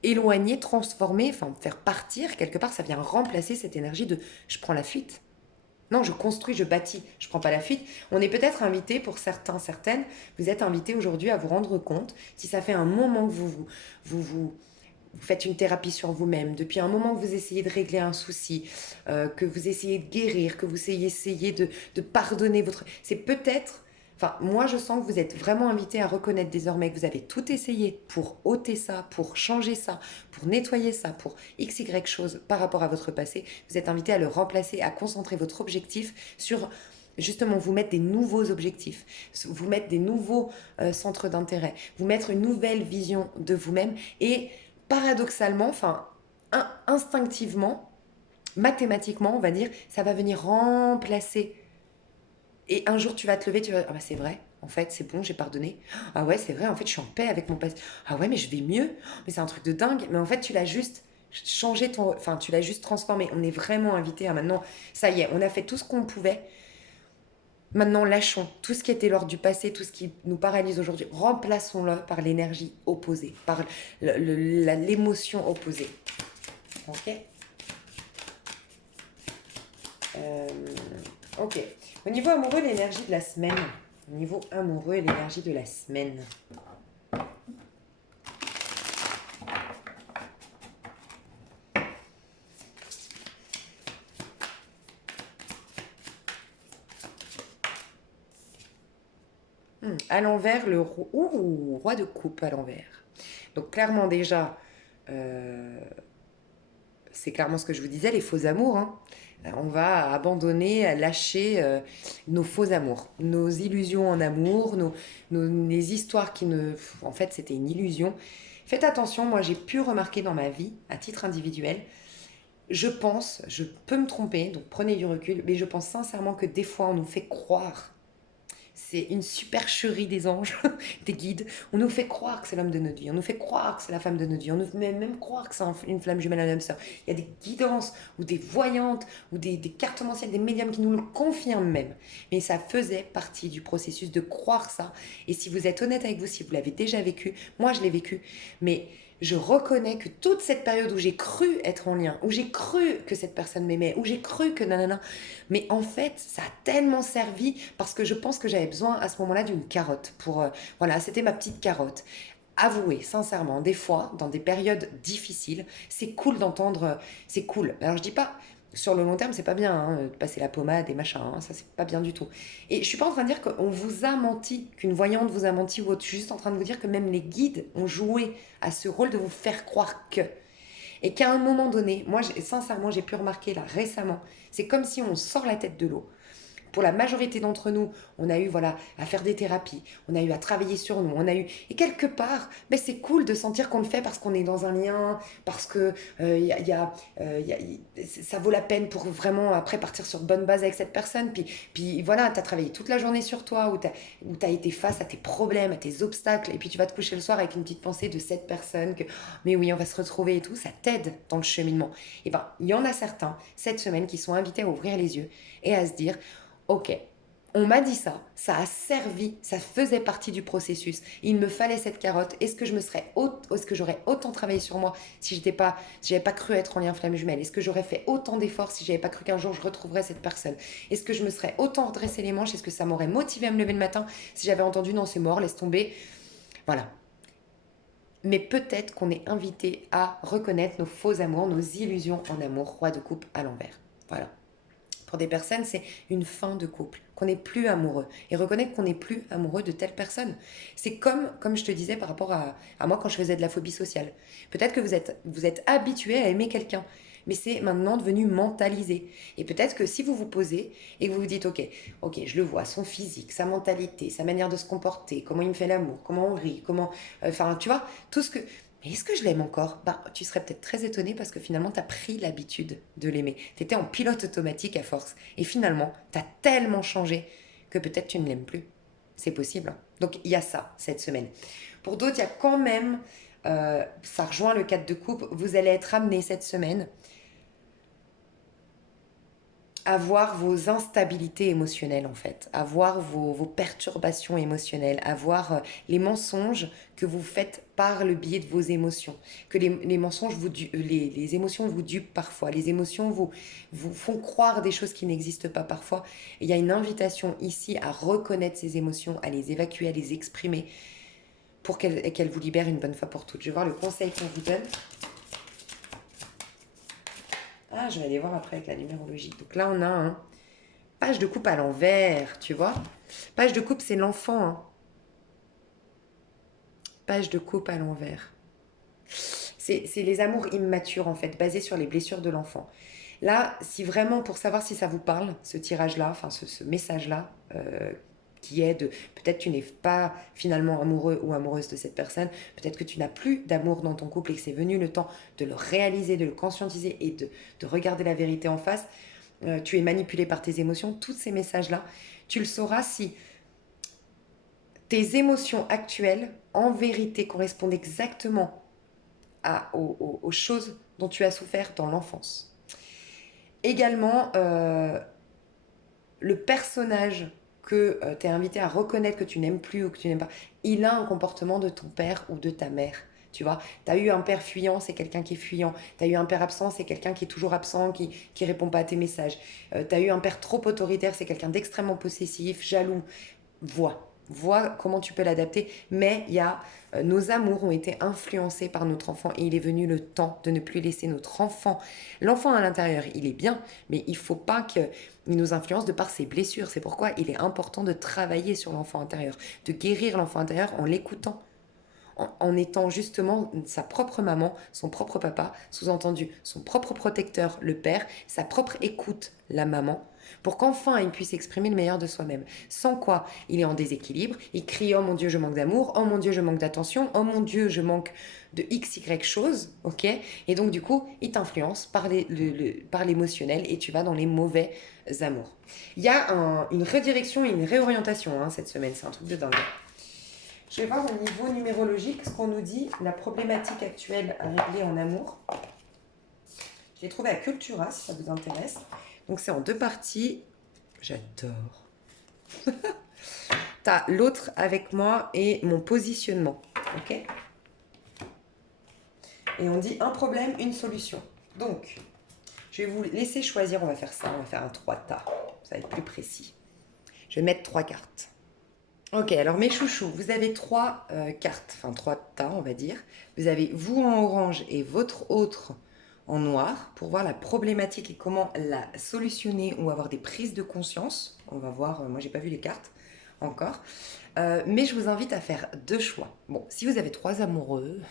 éloigner, transformer, enfin faire partir, quelque part, ça vient remplacer cette énergie de je prends la fuite. Non, je construis, je bâtis, je prends pas la fuite. On est peut-être invité, pour certains, certaines, vous êtes invité aujourd'hui à vous rendre compte, si ça fait un moment que vous faites une thérapie sur vous-même, depuis un moment que vous essayez de régler un souci, que vous essayez de guérir, que vous essayez de pardonner votre... C'est peut-être... Enfin, moi, je sens que vous êtes vraiment invité à reconnaître désormais que vous avez tout essayé pour ôter ça, pour changer ça, pour nettoyer ça, pour x, y chose par rapport à votre passé. Vous êtes invité à le remplacer, à concentrer votre objectif sur justement vous mettre des nouveaux objectifs, vous mettre des nouveaux centres d'intérêt, vous mettre une nouvelle vision de vous-même et paradoxalement, enfin instinctivement, mathématiquement, on va dire, ça va venir remplacer. Et un jour, tu vas te lever, tu vas dire, ah bah c'est vrai, en fait, c'est bon, j'ai pardonné. Ah ouais, c'est vrai, en fait, je suis en paix avec mon passé. Ah ouais, mais je vais mieux. Mais c'est un truc de dingue. Mais en fait, tu l'as juste changé, enfin, tu l'as juste transformé. On est vraiment invité à maintenant, ça y est, on a fait tout ce qu'on pouvait. Maintenant, lâchons tout ce qui était lors du passé, tout ce qui nous paralyse aujourd'hui. Remplaçons-le par l'énergie opposée, par l'émotion opposée. Ok. Ok. Au niveau amoureux, l'énergie de la semaine. Au niveau amoureux, l'énergie de la semaine. À l'envers, roi de coupe à l'envers. Donc clairement déjà, c'est clairement ce que je vous disais, les faux amours, hein. On va abandonner, lâcher nos faux amours, nos illusions en amour, les histoires qui ne... En fait, c'était une illusion. Faites attention, moi j'ai pu remarquer dans ma vie, à titre individuel, je pense, je peux me tromper, donc prenez du recul, mais je pense sincèrement que des fois on nous fait croire, c'est une supercherie des anges, des guides. On nous fait croire que c'est l'homme de notre vie. On nous fait croire que c'est la femme de notre vie. On nous fait même croire que c'est une flamme jumelle, un âme sœur. Il y a des guidances ou des voyantes ou des cartomanciennes, des médiums qui nous le confirment même. Mais ça faisait partie du processus de croire ça. Et si vous êtes honnête avec vous, si vous l'avez déjà vécu, moi je l'ai vécu, mais je reconnais que toute cette période où j'ai cru être en lien, où j'ai cru que cette personne m'aimait, où j'ai cru que nanana, mais en fait, ça a tellement servi parce que je pense que j'avais besoin à ce moment-là d'une carotte. Voilà, c'était ma petite carotte. Avouer, sincèrement, des fois, dans des périodes difficiles, c'est cool d'entendre, c'est cool. Alors je dis pas, sur le long terme, c'est pas bien, hein, de passer la pommade et machin, hein, ça c'est pas bien du tout. Et je suis pas en train de dire qu'on vous a menti, qu'une voyante vous a menti ou autre. Je suis juste en train de vous dire que même les guides ont joué à ce rôle de vous faire croire que. Et qu'à un moment donné, moi sincèrement, j'ai pu remarquer là récemment, c'est comme si on sort la tête de l'eau. Pour la majorité d'entre nous, on a eu voilà, à faire des thérapies, on a eu à travailler sur nous, on a eu... Et quelque part, ben, c'est cool de sentir qu'on le fait parce qu'on est dans un lien, parce que ça vaut la peine pour vraiment après partir sur bonne base avec cette personne. Puis voilà, tu as travaillé toute la journée sur toi, où tu as été face à tes problèmes, à tes obstacles, et puis tu vas te coucher le soir avec une petite pensée de cette personne, que mais oui, on va se retrouver et tout, ça t'aide dans le cheminement. Et ben, il y en a certains, cette semaine, qui sont invités à ouvrir les yeux et à se dire... Ok, on m'a dit ça, ça a servi, ça faisait partie du processus. Il me fallait cette carotte. Est-ce que j'aurais autant travaillé sur moi si j'avais pas cru être en lien flamme jumelle? Est-ce que j'aurais fait autant d'efforts si j'avais pas cru qu'un jour je retrouverais cette personne? Est-ce que je me serais autant redressé les manches? Est-ce que ça m'aurait motivé à me lever le matin si j'avais entendu non, c'est mort, laisse tomber? Voilà. Mais peut-être qu'on est invité à reconnaître nos faux amours, nos illusions en amour, roi de coupe à l'envers. Voilà. Pour des personnes, c'est une fin de couple, qu'on n'est plus amoureux. Et reconnaître qu'on n'est plus amoureux de telle personne. C'est comme je te disais par rapport à moi quand je faisais de la phobie sociale. Peut-être que vous êtes habitué à aimer quelqu'un. mais c'est maintenant devenu mentalisé. Et peut-être que si vous vous posez et que vous vous dites, ok, je le vois, son physique, sa mentalité, sa manière de se comporter, comment il me fait l'amour, comment on rit, enfin, tu vois, tout ce que... Mais est-ce que je l'aime encore? Bah, tu serais peut-être très étonné parce que finalement, tu as pris l'habitude de l'aimer. Tu étais en pilote automatique à force. Et finalement, tu as tellement changé que peut-être tu ne l'aimes plus. C'est possible, hein. Donc, il y a ça, cette semaine. Pour d'autres, il y a quand même, ça rejoint le 4 de coupe, vous allez être amené cette semaine à voir vos instabilités émotionnelles en fait, à voir vos perturbations émotionnelles, à voir les mensonges que vous faites par le biais de vos émotions, que les mensonges les émotions vous dupent parfois, les émotions vous font croire des choses qui n'existent pas parfois. Et il y a une invitation ici à reconnaître ces émotions, à les évacuer, à les exprimer pour qu'elles vous libèrent une bonne fois pour toutes. Je vais voir le conseil qu'on vous donne. Ah, je vais aller voir après avec la numérologie. Donc là, on a un page de coupe à l'envers, tu vois. Page de coupe, c'est l'enfant, hein. Page de coupe à l'envers. C'est les amours immatures, en fait, basés sur les blessures de l'enfant. Là, si vraiment, pour savoir si ça vous parle, ce tirage-là, enfin ce message-là, qui est de peut-être tu n'es pas finalement amoureux ou amoureuse de cette personne, peut-être que tu n'as plus d'amour dans ton couple et que c'est venu le temps de le réaliser, de le conscientiser et de regarder la vérité en face. Tu es manipulé par tes émotions, tous ces messages-là, tu le sauras si tes émotions actuelles, en vérité, correspondent exactement aux choses dont tu as souffert dans l'enfance. Également, le personnage que tu es invité à reconnaître que tu n'aimes plus ou que tu n'aimes pas, il a un comportement de ton père ou de ta mère. Tu vois, tu as eu un père fuyant, c'est quelqu'un qui est fuyant. Tu as eu un père absent, c'est quelqu'un qui est toujours absent, qui répond pas à tes messages. Tu as eu un père trop autoritaire, c'est quelqu'un d'extrêmement possessif, jaloux. Vois comment tu peux l'adapter. Mais il y a nos amours ont été influencés par notre enfant et il est venu le temps de ne plus laisser notre enfant. L'enfant à l'intérieur, il est bien, mais il faut pas qu'il nous influence de par ses blessures. C'est pourquoi il est important de travailler sur l'enfant intérieur, de guérir l'enfant intérieur en l'écoutant, en étant justement sa propre maman, son propre papa, sous-entendu son propre protecteur, le père, sa propre écoute, la maman, pour qu'enfin il puisse exprimer le meilleur de soi-même. Sans quoi, il est en déséquilibre, il crie « Oh mon Dieu, je manque d'amour, oh mon Dieu, je manque d'attention, oh mon Dieu, je manque de x, y chose, ok ?» Et donc du coup, il t'influence par l'émotionnel et tu vas dans les mauvais amours. Il y a une redirection et une réorientation hein, cette semaine, c'est un truc de dingue. Je vais voir au niveau numérologique ce qu'on nous dit, la problématique actuelle à régler en amour. Je l'ai trouvé à Cultura, si ça vous intéresse. Donc c'est en 2 parties. J'adore. T'as l'autre avec moi et mon positionnement. Ok ? Et on dit un problème, une solution. Donc, je vais vous laisser choisir. On va faire ça. On va faire un 3 tas. Ça va être plus précis. Je vais mettre 3 cartes. Ok, alors mes chouchous, vous avez 3 cartes, enfin 3 tas on va dire. Vous avez vous en orange et votre autre en noir pour voir la problématique et comment la solutionner ou avoir des prises de conscience. On va voir, moi j'ai pas vu les cartes encore. Mais je vous invite à faire 2 choix. Bon, si vous avez 3 amoureux,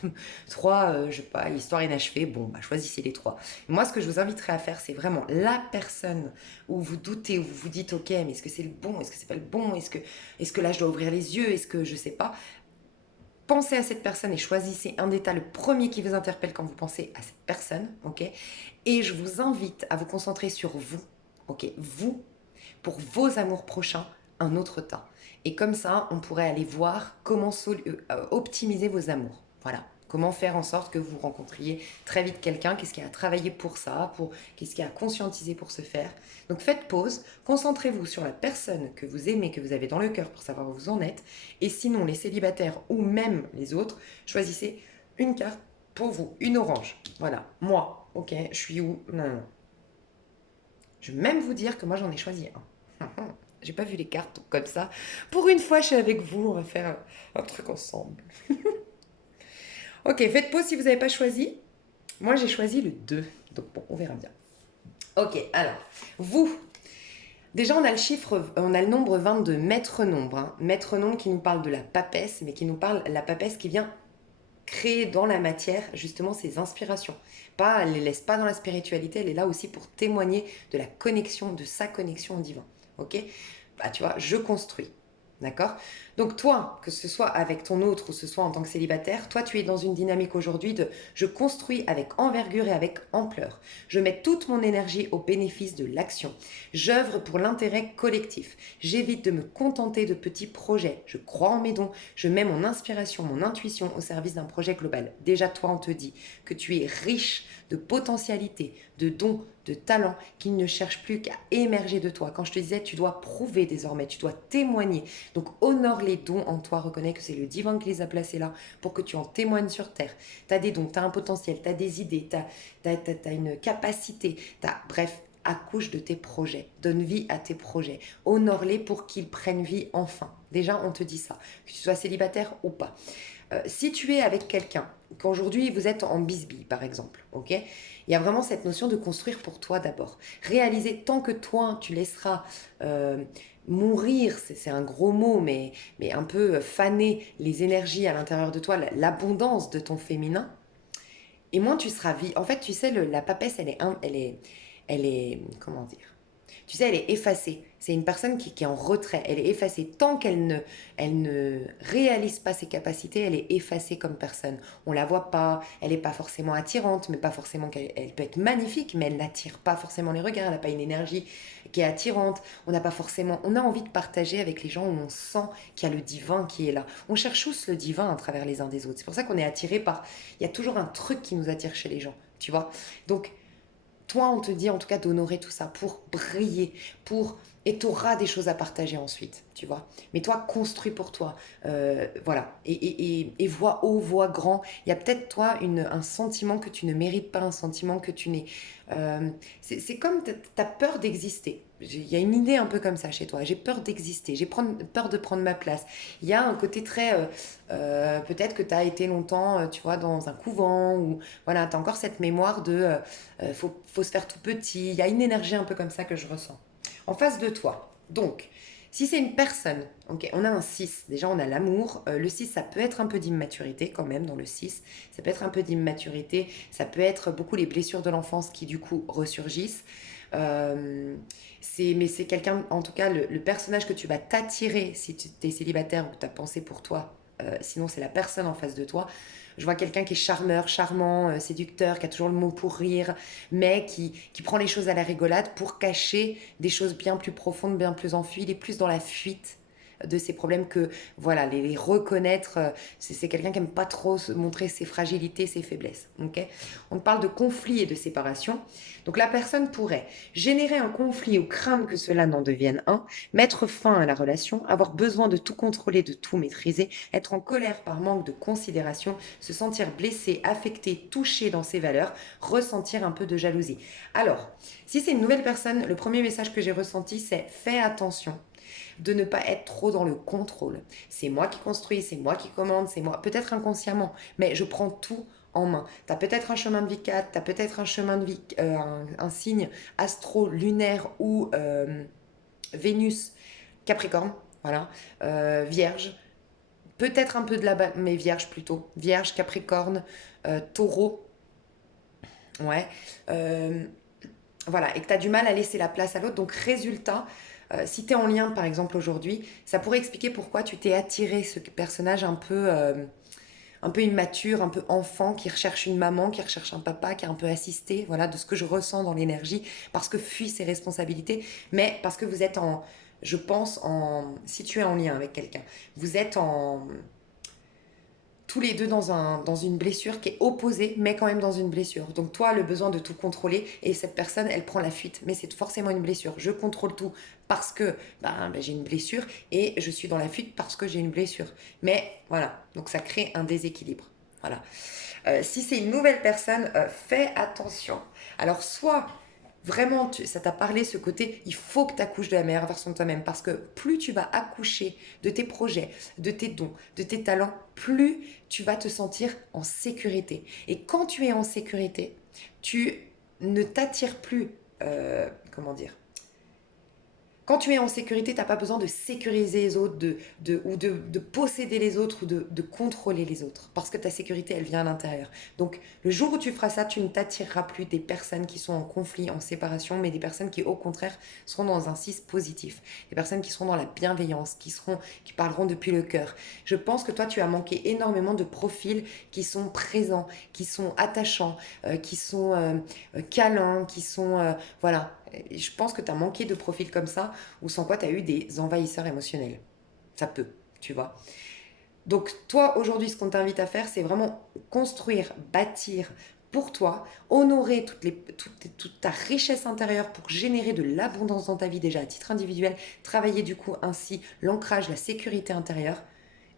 3, je sais pas, histoire inachevée, bon, bah, choisissez les 3. Moi, ce que je vous inviterai à faire, c'est vraiment la personne où vous doutez, où vous vous dites, ok, mais est-ce que c'est le bon, est-ce que c'est pas le bon, est-ce que là, je dois ouvrir les yeux, est-ce que je sais pas. Pensez à cette personne et choisissez un état, le premier qui vous interpelle quand vous pensez à cette personne, ok. Et je vous invite à vous concentrer sur vous, ok. Vous, pour vos amours prochains, un autre tas. Et comme ça, on pourrait aller voir comment optimiser vos amours. Voilà. Comment faire en sorte que vous rencontriez très vite quelqu'un, qu'est-ce qu'il y a à travailler pour ça, qu'est-ce qu'il y a à conscientiser pour ce faire. Donc faites pause, concentrez-vous sur la personne que vous aimez, que vous avez dans le cœur pour savoir où vous en êtes. Et sinon, les célibataires ou même les autres, choisissez une carte pour vous, une orange. Voilà, moi, ok, je suis où? Non. Je vais même vous dire que moi j'en ai choisi un. J'ai pas vu les cartes comme ça. Pour une fois, je suis avec vous. On va faire un truc ensemble. Ok, faites pause si vous n'avez pas choisi. Moi, j'ai choisi le 2. Donc bon, on verra bien. Ok, alors, vous. Déjà, on a le nombre 22, maître nombre. Hein. Maître nombre qui nous parle de la papesse, mais qui nous parle de la papesse qui vient créer dans la matière justement ces inspirations. Pas, elle les laisse pas dans la spiritualité, elle est là aussi pour témoigner de la connexion, de sa connexion au divin. Ok? Bah tu vois, je construis. D'accord? Donc toi, que ce soit avec ton autre ou ce soit en tant que célibataire, toi tu es dans une dynamique aujourd'hui de je construis avec envergure et avec ampleur. Je mets toute mon énergie au bénéfice de l'action. J'œuvre pour l'intérêt collectif. J'évite de me contenter de petits projets. Je crois en mes dons. Je mets mon inspiration, mon intuition au service d'un projet global. Déjà toi on te dit que tu es riche de potentialités, de dons, de talents qui ne cherchent plus qu'à émerger de toi. Quand je te disais tu dois prouver désormais, tu dois témoigner. Donc honore les dons en toi, reconnais que c'est le divin qui les a placés là pour que tu en témoignes sur terre. Tu as des dons, tu as un potentiel, tu as des idées, tu as une capacité, bref, accouche de tes projets, donne vie à tes projets, honore-les pour qu'ils prennent vie enfin. Déjà, on te dit ça, que tu sois célibataire ou pas. Si tu es avec quelqu'un, qu'aujourd'hui vous êtes en bisbille par exemple, ok, il y a vraiment cette notion de construire pour toi d'abord. Réaliser tant que toi tu laisseras mourir, c'est un gros mot, mais un peu faner les énergies à l'intérieur de toi, l'abondance de ton féminin, et moins tu seras vie. En fait, tu sais, la papesse, comment dire, tu sais, elle est effacée. C'est une personne qui est en retrait. Elle est effacée. Tant elle ne réalise pas ses capacités, elle est effacée comme personne. On la voit pas. Elle n'est pas forcément attirante, mais pas forcément qu'elle elle peut être magnifique, mais elle n'attire pas forcément les regards. Elle n'a pas une énergie qui est attirante. On n'a pas forcément. On a envie de partager avec les gens où on sent qu'il y a le divin qui est là. On cherche tous le divin à travers les uns des autres. C'est pour ça qu'on est attiré par. Il y a toujours un truc qui nous attire chez les gens. Tu vois. Donc toi, on te dit en tout cas d'honorer tout ça pour briller, pour et tu auras des choses à partager ensuite, tu vois. Mais toi, construis pour toi, voilà. Et vois haut, vois grand. Il y a peut-être toi un sentiment que tu ne mérites pas, un sentiment que tu n'es. C'est comme tu as peur d'exister. Il y a une idée un peu comme ça chez toi. J'ai peur d'exister, peur de prendre ma place. Il y a un côté très. Peut-être que tu as été longtemps, tu vois, dans un couvent, ou voilà, tu as encore cette mémoire de faut se faire tout petit. Il y a une énergie un peu comme ça que je ressens. En face de toi. Donc, si c'est une personne, ok, on a un 6. Déjà, on a l'amour. Le 6, ça peut être un peu d'immaturité quand même dans le 6. Ça peut être un peu d'immaturité. Ça peut être beaucoup les blessures de l'enfance qui, du coup, ressurgissent. Mais c'est quelqu'un, en tout cas, le personnage que tu vas t'attirer si tu es célibataire ou tu as pensé pour toi. Sinon, c'est la personne en face de toi. Je vois quelqu'un qui est charmeur, charmant, séducteur, qui a toujours le mot pour rire, mais qui prend les choses à la rigolade pour cacher des choses bien plus profondes, bien plus enfuies. Il est plus dans la fuite de ses problèmes que, voilà, les reconnaître. C'est quelqu'un qui aime pas trop montrer ses fragilités, ses faiblesses. Ok. On parle de conflit et de séparation. Donc la personne pourrait générer un conflit ou craindre que cela n'en devienne un, mettre fin à la relation, avoir besoin de tout contrôler, de tout maîtriser, être en colère par manque de considération, se sentir blessé, affecté, touché dans ses valeurs, ressentir un peu de jalousie. Alors, si c'est une nouvelle personne, le premier message que j'ai ressenti, c'est fais attention de ne pas être trop dans le contrôle. C'est moi qui construis, c'est moi qui commande, c'est moi, peut-être inconsciemment, mais je prends tout en main. Tu as peut-être un chemin de vie 4, tu as peut-être un chemin de vie, un signe astro-lunaire ou Vénus, Capricorne, voilà, Vierge, peut-être un peu de la mais Vierge plutôt, Vierge, Capricorne, Taureau, ouais, euh, voilà, et que tu as du mal à laisser la place à l'autre. Donc, résultat, si tu es en lien, par exemple, aujourd'hui, ça pourrait expliquer pourquoi tu t'es attiré ce personnage un peu immature, un peu enfant, qui recherche une maman, qui recherche un papa, qui est un peu assisté, voilà, de ce que je ressens dans l'énergie, parce que fuit ses responsabilités, mais parce que vous êtes je pense, si tu es en lien avec quelqu'un, vous êtes tous les deux dans une blessure qui est opposée, mais quand même dans une blessure. Donc toi, le besoin de tout contrôler, et cette personne, elle prend la fuite. Mais c'est forcément une blessure. Je contrôle tout parce que j'ai une blessure, et je suis dans la fuite parce que j'ai une blessure. Mais voilà, donc ça crée un déséquilibre. Voilà. Si c'est une nouvelle personne, fais attention. Alors soit vraiment, ça t'a parlé ce côté, il faut que tu accouches de la meilleure version de toi-même parce que plus tu vas accoucher de tes projets, de tes dons, de tes talents, plus tu vas te sentir en sécurité. Et quand tu es en sécurité, tu ne t'attires plus, comment dire, Quand tu es en sécurité, tu n'as pas besoin de sécuriser les autres, ou de posséder les autres, ou de contrôler les autres. Parce que ta sécurité, elle vient à l'intérieur. Donc, le jour où tu feras ça, tu ne t'attireras plus des personnes qui sont en conflit, en séparation, mais des personnes qui, au contraire, seront dans un 6 positif. Des personnes qui seront dans la bienveillance, qui parleront depuis le cœur. Je pense que toi, tu as manqué énormément de profils qui sont présents, qui sont attachants, qui sont câlins, qui sont... voilà. Et je pense que tu as manqué de profils comme ça, ou sans quoi tu as eu des envahisseurs émotionnels. Ça peut, tu vois. Donc toi, aujourd'hui, ce qu'on t'invite à faire, c'est vraiment construire, bâtir pour toi, honorer toute ta richesse intérieure pour générer de l'abondance dans ta vie déjà à titre individuel, travailler du coup ainsi l'ancrage, la sécurité intérieure.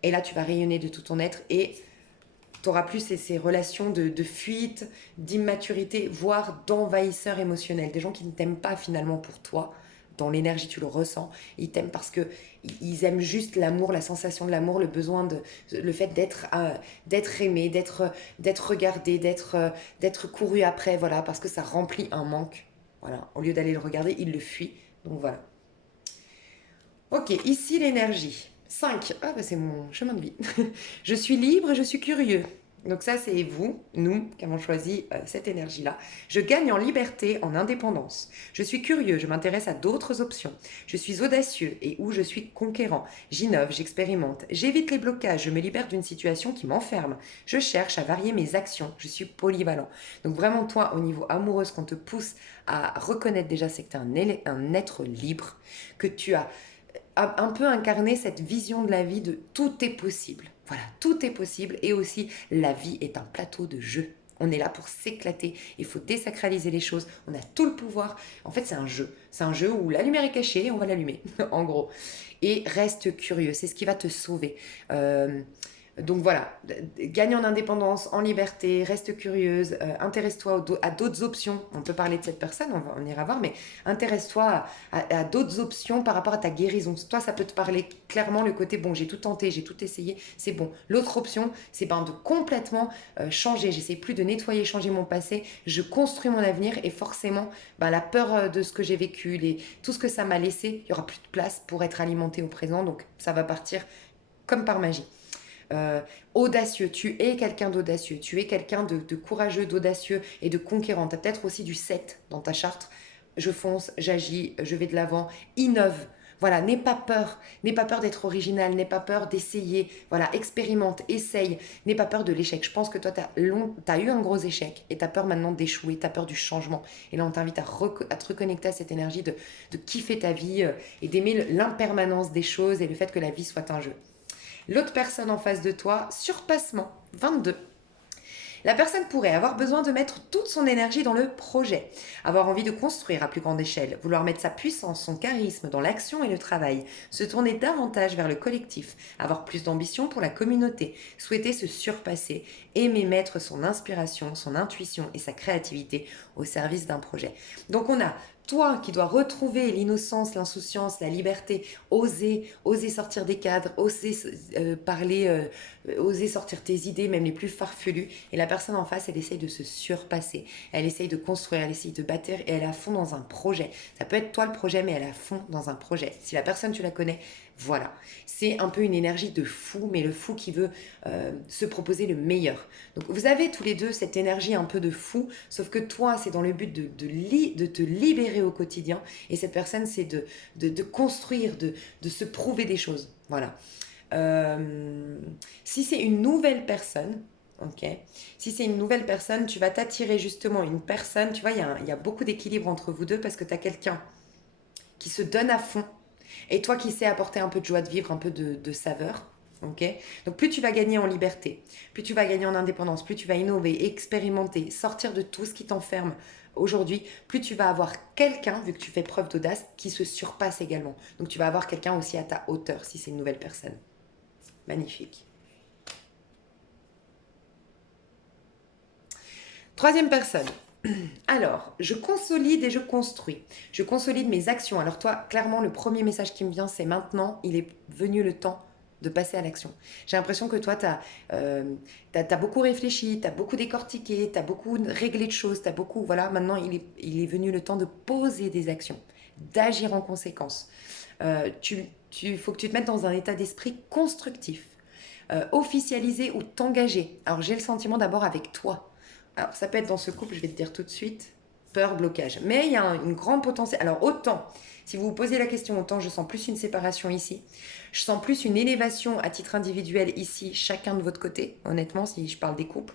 Et là, tu vas rayonner de tout ton être et tu n'auras plus ces relations de fuite, d'immaturité, voire d'envahisseurs émotionnels. Des gens qui ne t'aiment pas finalement pour toi. Dans l'énergie, tu le ressens. Ils t'aiment parce que ils aiment juste l'amour, la sensation de l'amour, le fait d'être aimé, d'être regardé, d'être couru après, voilà, parce que ça remplit un manque. Voilà, au lieu d'aller le regarder, ils le fuient. Donc voilà. Ok, ici l'énergie. 5. Ah bah c'est mon chemin de vie. Je suis libre et je suis curieux. Donc ça c'est vous, nous, qui avons choisi cette énergie-là. Je gagne en liberté, en indépendance. Je suis curieux, je m'intéresse à d'autres options. Je suis audacieux et où je suis conquérant. J'innove, j'expérimente. J'évite les blocages, je me libère d'une situation qui m'enferme. Je cherche à varier mes actions. Je suis polyvalent. Donc vraiment toi, au niveau amoureux, ce qu'on te pousse à reconnaître déjà, c'est que tu es un être libre, que tu as un peu incarner cette vision de la vie de tout est possible. Voilà, tout est possible et aussi la vie est un plateau de jeu. On est là pour s'éclater, il faut désacraliser les choses, on a tout le pouvoir. En fait, c'est un jeu. C'est un jeu où la lumière est cachée et on va l'allumer, en gros. Et reste curieux, c'est ce qui va te sauver. Donc voilà, gagne en indépendance, en liberté, reste curieuse, intéresse-toi à d'autres options. On peut parler de cette personne, on ira voir, mais intéresse-toi à d'autres options par rapport à ta guérison. Toi, ça peut te parler clairement le côté, bon, j'ai tout tenté, j'ai tout essayé, c'est bon. L'autre option, c'est ben, de complètement changer. J'essaie plus de nettoyer, changer mon passé, je construis mon avenir et forcément, ben, la peur de ce que j'ai vécu, tout ce que ça m'a laissé, il n'y aura plus de place pour être alimenté au présent, donc ça va partir comme par magie. Euh, Audacieux, tu es quelqu'un d'audacieux, tu es quelqu'un de courageux, d'audacieux et de conquérant. Tu as peut-être aussi du 7 dans ta charte. Je fonce, j'agis, je vais de l'avant, innove. Voilà, n'aie pas peur d'être original, n'aie pas peur d'essayer. Voilà, expérimente, essaye, n'aie pas peur de l'échec. Je pense que toi, tu as eu un gros échec et tu as peur maintenant d'échouer, tu as peur du changement. Et là, on t'invite à te reconnecter à cette énergie de kiffer ta vie et d'aimer l'impermanence des choses et le fait que la vie soit un jeu. L'autre personne en face de toi, surpassement, 22. La personne pourrait avoir besoin de mettre toute son énergie dans le projet, avoir envie de construire à plus grande échelle, vouloir mettre sa puissance, son charisme dans l'action et le travail, se tourner davantage vers le collectif, avoir plus d'ambition pour la communauté, souhaiter se surpasser, aimer mettre son inspiration, son intuition et sa créativité au service d'un projet. Donc on a toi qui dois retrouver l'innocence, l'insouciance, la liberté, oser sortir des cadres, oser parler, oser sortir tes idées, même les plus farfelues. Et la personne en face, elle essaye de se surpasser. Elle essaye de construire, elle essaye de bâtir et elle est à fond dans un projet. Ça peut être toi le projet, mais elle est à fond dans un projet. Si la personne, tu la connais, voilà. C'est un peu une énergie de fou, mais le fou qui veut se proposer le meilleur. Donc vous avez tous les deux cette énergie un peu de fou, sauf que toi, c'est dans le but de te libérer au quotidien. Et cette personne, c'est de construire, de se prouver des choses. Voilà. Si c'est une nouvelle personne, ok, si c'est une nouvelle personne, tu vas t'attirer justement une personne, tu vois, il y a beaucoup d'équilibre entre vous deux parce que tu as quelqu'un qui se donne à fond et toi qui sais apporter un peu de joie de vivre, un peu de saveur. Ok. Donc plus tu vas gagner en liberté, plus tu vas gagner en indépendance, plus tu vas innover, expérimenter, sortir de tout ce qui t'enferme aujourd'hui, plus tu vas avoir quelqu'un, vu que tu fais preuve d'audace, qui se surpasse également. Donc tu vas avoir quelqu'un aussi à ta hauteur si c'est une nouvelle personne. Magnifique. Troisième personne. Alors, je consolide et je construis. Je consolide mes actions. Alors toi, clairement, le premier message qui me vient, c'est maintenant, il est venu le temps de passer à l'action. J'ai l'impression que toi, tu as beaucoup réfléchi, tu as beaucoup décortiqué, tu as beaucoup réglé de choses, tu as beaucoup... Voilà, maintenant, il est venu le temps de poser des actions. d'agir en conséquence. Il faut que tu te mettes dans un état d'esprit constructif. Officialiser ou t'engager. Alors j'ai le sentiment d'abord avec toi. Alors ça peut être dans ce couple, je vais te dire tout de suite, peur, blocage. Mais il y a une grande potentiel. Alors autant, si vous vous posez la question, autant je sens plus une séparation ici. Je sens plus une élévation à titre individuel ici, chacun de votre côté, honnêtement, si je parle des couples,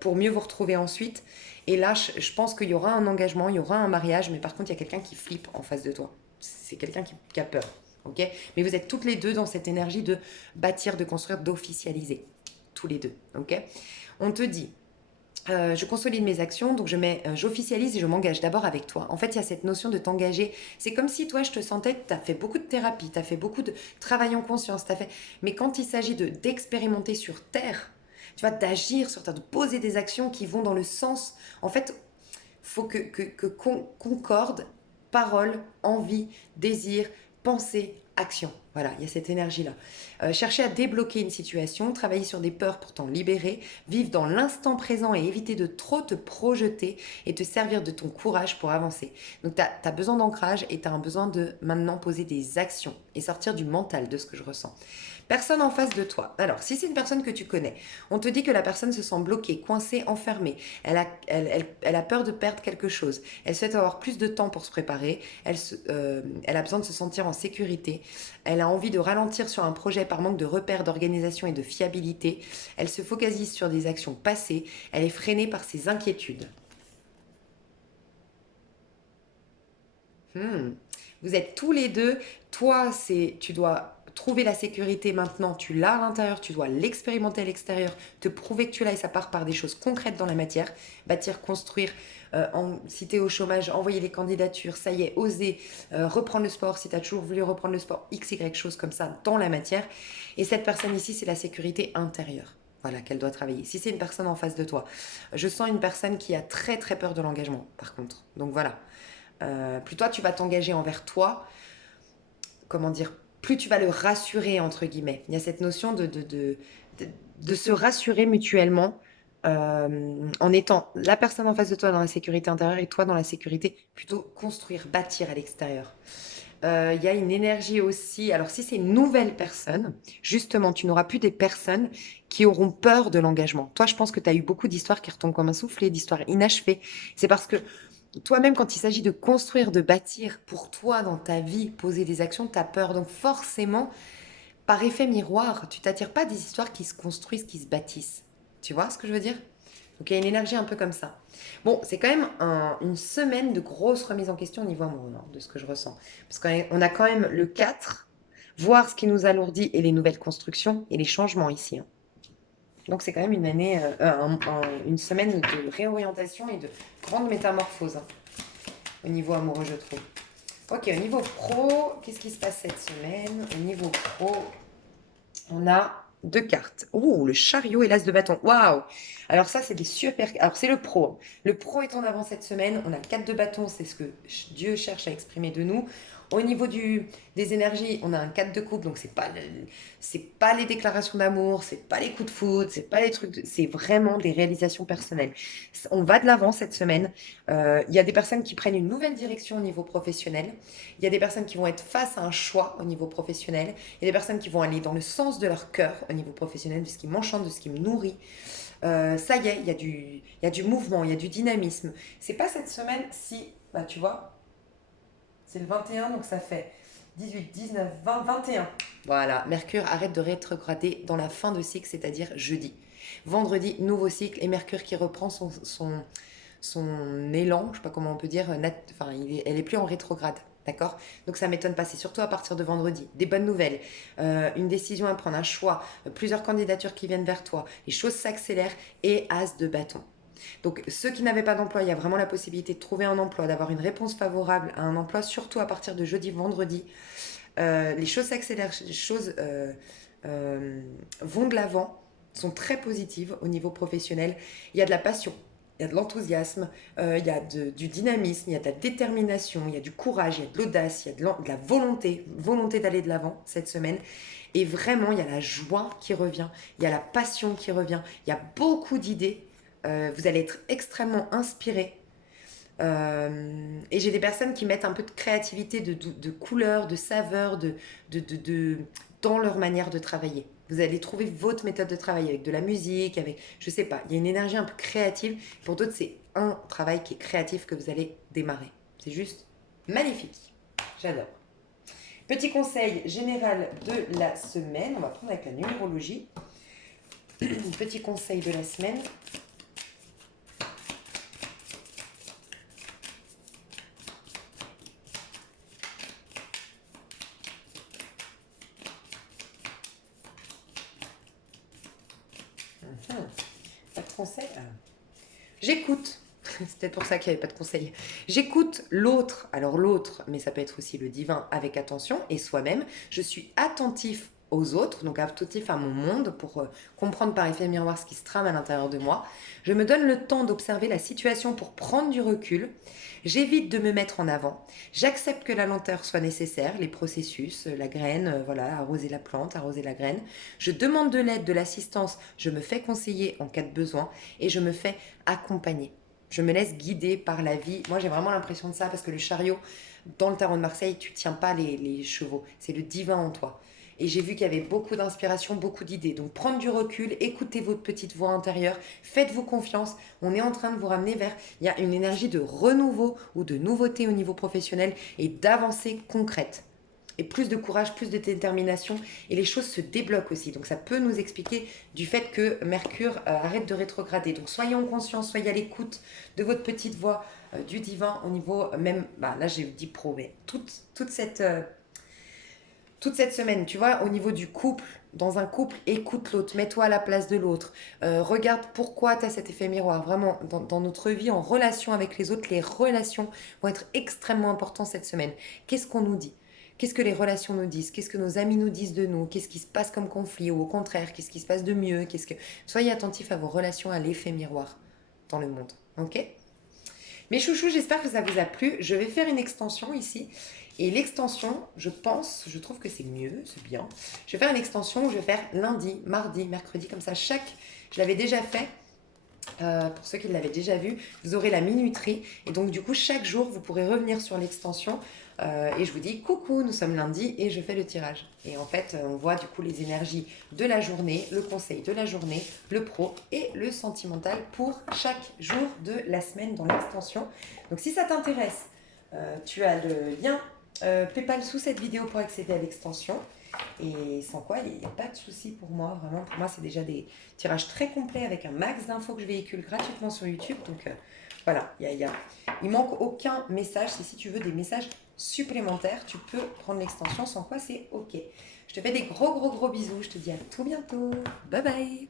pour mieux vous retrouver ensuite. Et là, je pense qu'il y aura un engagement, il y aura un mariage, mais par contre, il y a quelqu'un qui flippe en face de toi. C'est quelqu'un qui a peur. Okay, mais vous êtes toutes les deux dans cette énergie de bâtir, de construire, d'officialiser. Tous les deux. Okay, on te dit, je consolide mes actions, donc j'officialise et je m'engage d'abord avec toi. En fait, il y a cette notion de t'engager. C'est comme si toi, je te sentais, tu as fait beaucoup de thérapie, tu as fait beaucoup de travail en conscience, mais quand il s'agit d'expérimenter sur Terre, tu vois, d'agir sur Terre, de poser des actions qui vont dans le sens... En fait, il faut que concorde parole, envie, désir, pensée, action. Voilà, il y a cette énergie-là. Chercher à débloquer une situation, travailler sur des peurs pour t'en libérer, vivre dans l'instant présent et éviter de trop te projeter et te servir de ton courage pour avancer. Donc, tu as besoin d'ancrage et tu as un besoin de maintenant poser des actions et sortir du mental de ce que je ressens. Personne en face de toi. Alors, si c'est une personne que tu connais, on te dit que la personne se sent bloquée, coincée, enfermée. Elle a peur de perdre quelque chose. Elle souhaite avoir plus de temps pour se préparer. Elle a besoin de se sentir en sécurité. Elle a envie de ralentir sur un projet par manque de repères, d'organisation et de fiabilité. Elle se focalise sur des actions passées. Elle est freinée par ses inquiétudes. Vous êtes tous les deux. Toi, tu dois trouver la sécurité maintenant, tu l'as à l'intérieur, tu dois l'expérimenter à l'extérieur, te prouver que tu l'as et ça part par des choses concrètes dans la matière, bâtir, construire, si tu es au chômage, envoyer les candidatures, ça y est, oser, reprendre le sport, si tu as toujours voulu reprendre le sport, x, y, chose comme ça dans la matière. Et cette personne ici, c'est la sécurité intérieure. Voilà, qu'elle doit travailler. Si c'est une personne en face de toi, je sens une personne qui a très très peur de l'engagement, par contre. Donc voilà. Plus toi, tu vas t'engager envers toi, comment dire, plus tu vas le rassurer, entre guillemets. Il y a cette notion de se rassurer mutuellement en étant la personne en face de toi dans la sécurité intérieure et toi dans la sécurité, plutôt construire, bâtir à l'extérieur. Il y a une énergie aussi, alors si c'est une nouvelle personne, justement, tu n'auras plus des personnes qui auront peur de l'engagement. Toi, je pense que tu as eu beaucoup d'histoires qui retombent comme un soufflet, d'histoires inachevées. C'est parce que toi-même, quand il s'agit de construire, de bâtir pour toi dans ta vie, poser des actions, tu as peur. Donc forcément, par effet miroir, tu t'attires pas des histoires qui se construisent, qui se bâtissent. Tu vois ce que je veux dire? Donc il y a une énergie un peu comme ça. Bon, c'est quand même une semaine de grosse remise en question au niveau amoureux, hein, de ce que je ressens. Parce qu'on a quand même le 4, voir ce qui nous alourdit et les nouvelles constructions et les changements ici. Hein. Donc c'est quand même une année, une semaine de réorientation et de grande métamorphose hein, au niveau amoureux, je trouve. Ok, au niveau pro, qu'est-ce qui se passe cette semaine? Au niveau pro, on a 2 cartes. Oh, le chariot et l'as de bâton. Waouh! Alors ça, c'est des super... Alors c'est le pro. Le pro est en avant cette semaine. On a le 4 de bâton, c'est ce que Dieu cherche à exprimer de nous. Au niveau des énergies, on a un 4 de coupe, donc c'est pas les déclarations d'amour, c'est pas les coups de foudre, c'est pas les trucs, c'est vraiment des réalisations personnelles. On va de l'avant cette semaine. Il y a des personnes qui prennent une nouvelle direction au niveau professionnel. Il y a des personnes qui vont être face à un choix au niveau professionnel. Il y a des personnes qui vont aller dans le sens de leur cœur au niveau professionnel, de ce qui m'enchante, de ce qui me nourrit. Ça y est, il y a du mouvement, il y a du dynamisme. C'est pas cette semaine si, bah tu vois, c'est le 21, donc ça fait 18, 19, 20, 21. Voilà, Mercure arrête de rétrograder dans la fin de cycle, c'est-à-dire jeudi. Vendredi, nouveau cycle, et Mercure qui reprend son élan, je ne sais pas comment on peut dire, elle est plus en rétrograde. D'accord? Donc ça ne m'étonne pas, c'est surtout à partir de vendredi. Des bonnes nouvelles, une décision à prendre, un choix, plusieurs candidatures qui viennent vers toi, les choses s'accélèrent et as de bâton. Donc ceux qui n'avaient pas d'emploi, il y a vraiment la possibilité de trouver un emploi, d'avoir une réponse favorable à un emploi, surtout à partir de jeudi, vendredi. Les choses s'accélèrent, les choses vont de l'avant, sont très positives au niveau professionnel. Il y a de la passion, il y a de l'enthousiasme, il y a du dynamisme, il y a de la détermination, il y a du courage, il y a de l'audace, il y a de la volonté d'aller de l'avant cette semaine. Et vraiment, il y a la joie qui revient, il y a la passion qui revient, il y a beaucoup d'idées. Vous allez être extrêmement inspiré. Et j'ai des personnes qui mettent un peu de créativité, de couleurs, de saveurs, dans leur manière de travailler. Vous allez trouver votre méthode de travail avec de la musique, avec, je sais pas, il y a une énergie un peu créative. Pour d'autres, c'est un travail qui est créatif que vous allez démarrer. C'est juste magnifique. J'adore. Petit conseil général de la semaine. On va prendre avec la numérologie. Petit conseil de la semaine. Pas de conseil. J'écoute. C'est peut-être pour ça qu'il n'y avait pas de conseil. J'écoute l'autre, alors l'autre, mais ça peut être aussi le divin avec attention, et soi-même. Je suis attentif aux autres, donc attentif à mon monde pour comprendre par effet miroir ce qui se trame à l'intérieur de moi. Je me donne le temps d'observer la situation pour prendre du recul. J'évite de me mettre en avant. J'accepte que la lenteur soit nécessaire, les processus, la graine, voilà, arroser la plante, arroser la graine. Je demande de l'aide, de l'assistance. Je me fais conseiller en cas de besoin et je me fais accompagner. Je me laisse guider par la vie. Moi, j'ai vraiment l'impression de ça parce que le chariot, dans le tarot de Marseille, tu ne tiens pas les chevaux. C'est le divin en toi. Et j'ai vu qu'il y avait beaucoup d'inspiration, beaucoup d'idées. Donc, prendre du recul, écoutez votre petite voix intérieure, faites-vous confiance. On est en train de vous ramener vers... Il y a une énergie de renouveau ou de nouveauté au niveau professionnel et d'avancée concrète. Et plus de courage, plus de détermination, et les choses se débloquent aussi. Donc ça peut nous expliquer du fait que Mercure arrête de rétrograder. Donc soyez en conscience, soyez à l'écoute de votre petite voix du divin au niveau même, là j'ai dit pro, mais toute cette semaine, tu vois, au niveau du couple, dans un couple, écoute l'autre, mets-toi à la place de l'autre, regarde pourquoi tu as cet effet miroir. Vraiment, dans notre vie, en relation avec les autres, les relations vont être extrêmement importantes cette semaine. Qu'est-ce qu'on nous dit ? Qu'est-ce que les relations nous disent? Qu'est-ce que nos amis nous disent de nous? Qu'est-ce qui se passe comme conflit? Ou au contraire, qu'est-ce qui se passe de mieux? Soyez attentifs à vos relations, à l'effet miroir dans le monde. Ok? Mes chouchous, j'espère que ça vous a plu. Je vais faire une extension ici. Et l'extension, je trouve que c'est mieux, c'est bien. Je vais faire une extension où je vais faire lundi, mardi, mercredi, comme ça. Je l'avais déjà fait. Pour ceux qui l'avaient déjà vu, vous aurez la minuterie. Et donc, du coup, chaque jour, vous pourrez revenir sur l'extension. Et je vous dis coucou, nous sommes lundi et je fais le tirage. Et en fait, on voit du coup les énergies de la journée, le conseil de la journée, le pro et le sentimental pour chaque jour de la semaine dans l'extension. Donc si ça t'intéresse, tu as le lien PayPal sous cette vidéo pour accéder à l'extension. Et sans quoi, il n'y a pas de souci pour moi. Vraiment, pour moi, c'est déjà des tirages très complets avec un max d'infos que je véhicule gratuitement sur YouTube. Donc voilà, il manque aucun message. Si tu veux des messages supplémentaires, tu peux prendre l'extension, sans quoi c'est ok. Je te fais des gros bisous. Je te dis à tout bientôt. Bye bye.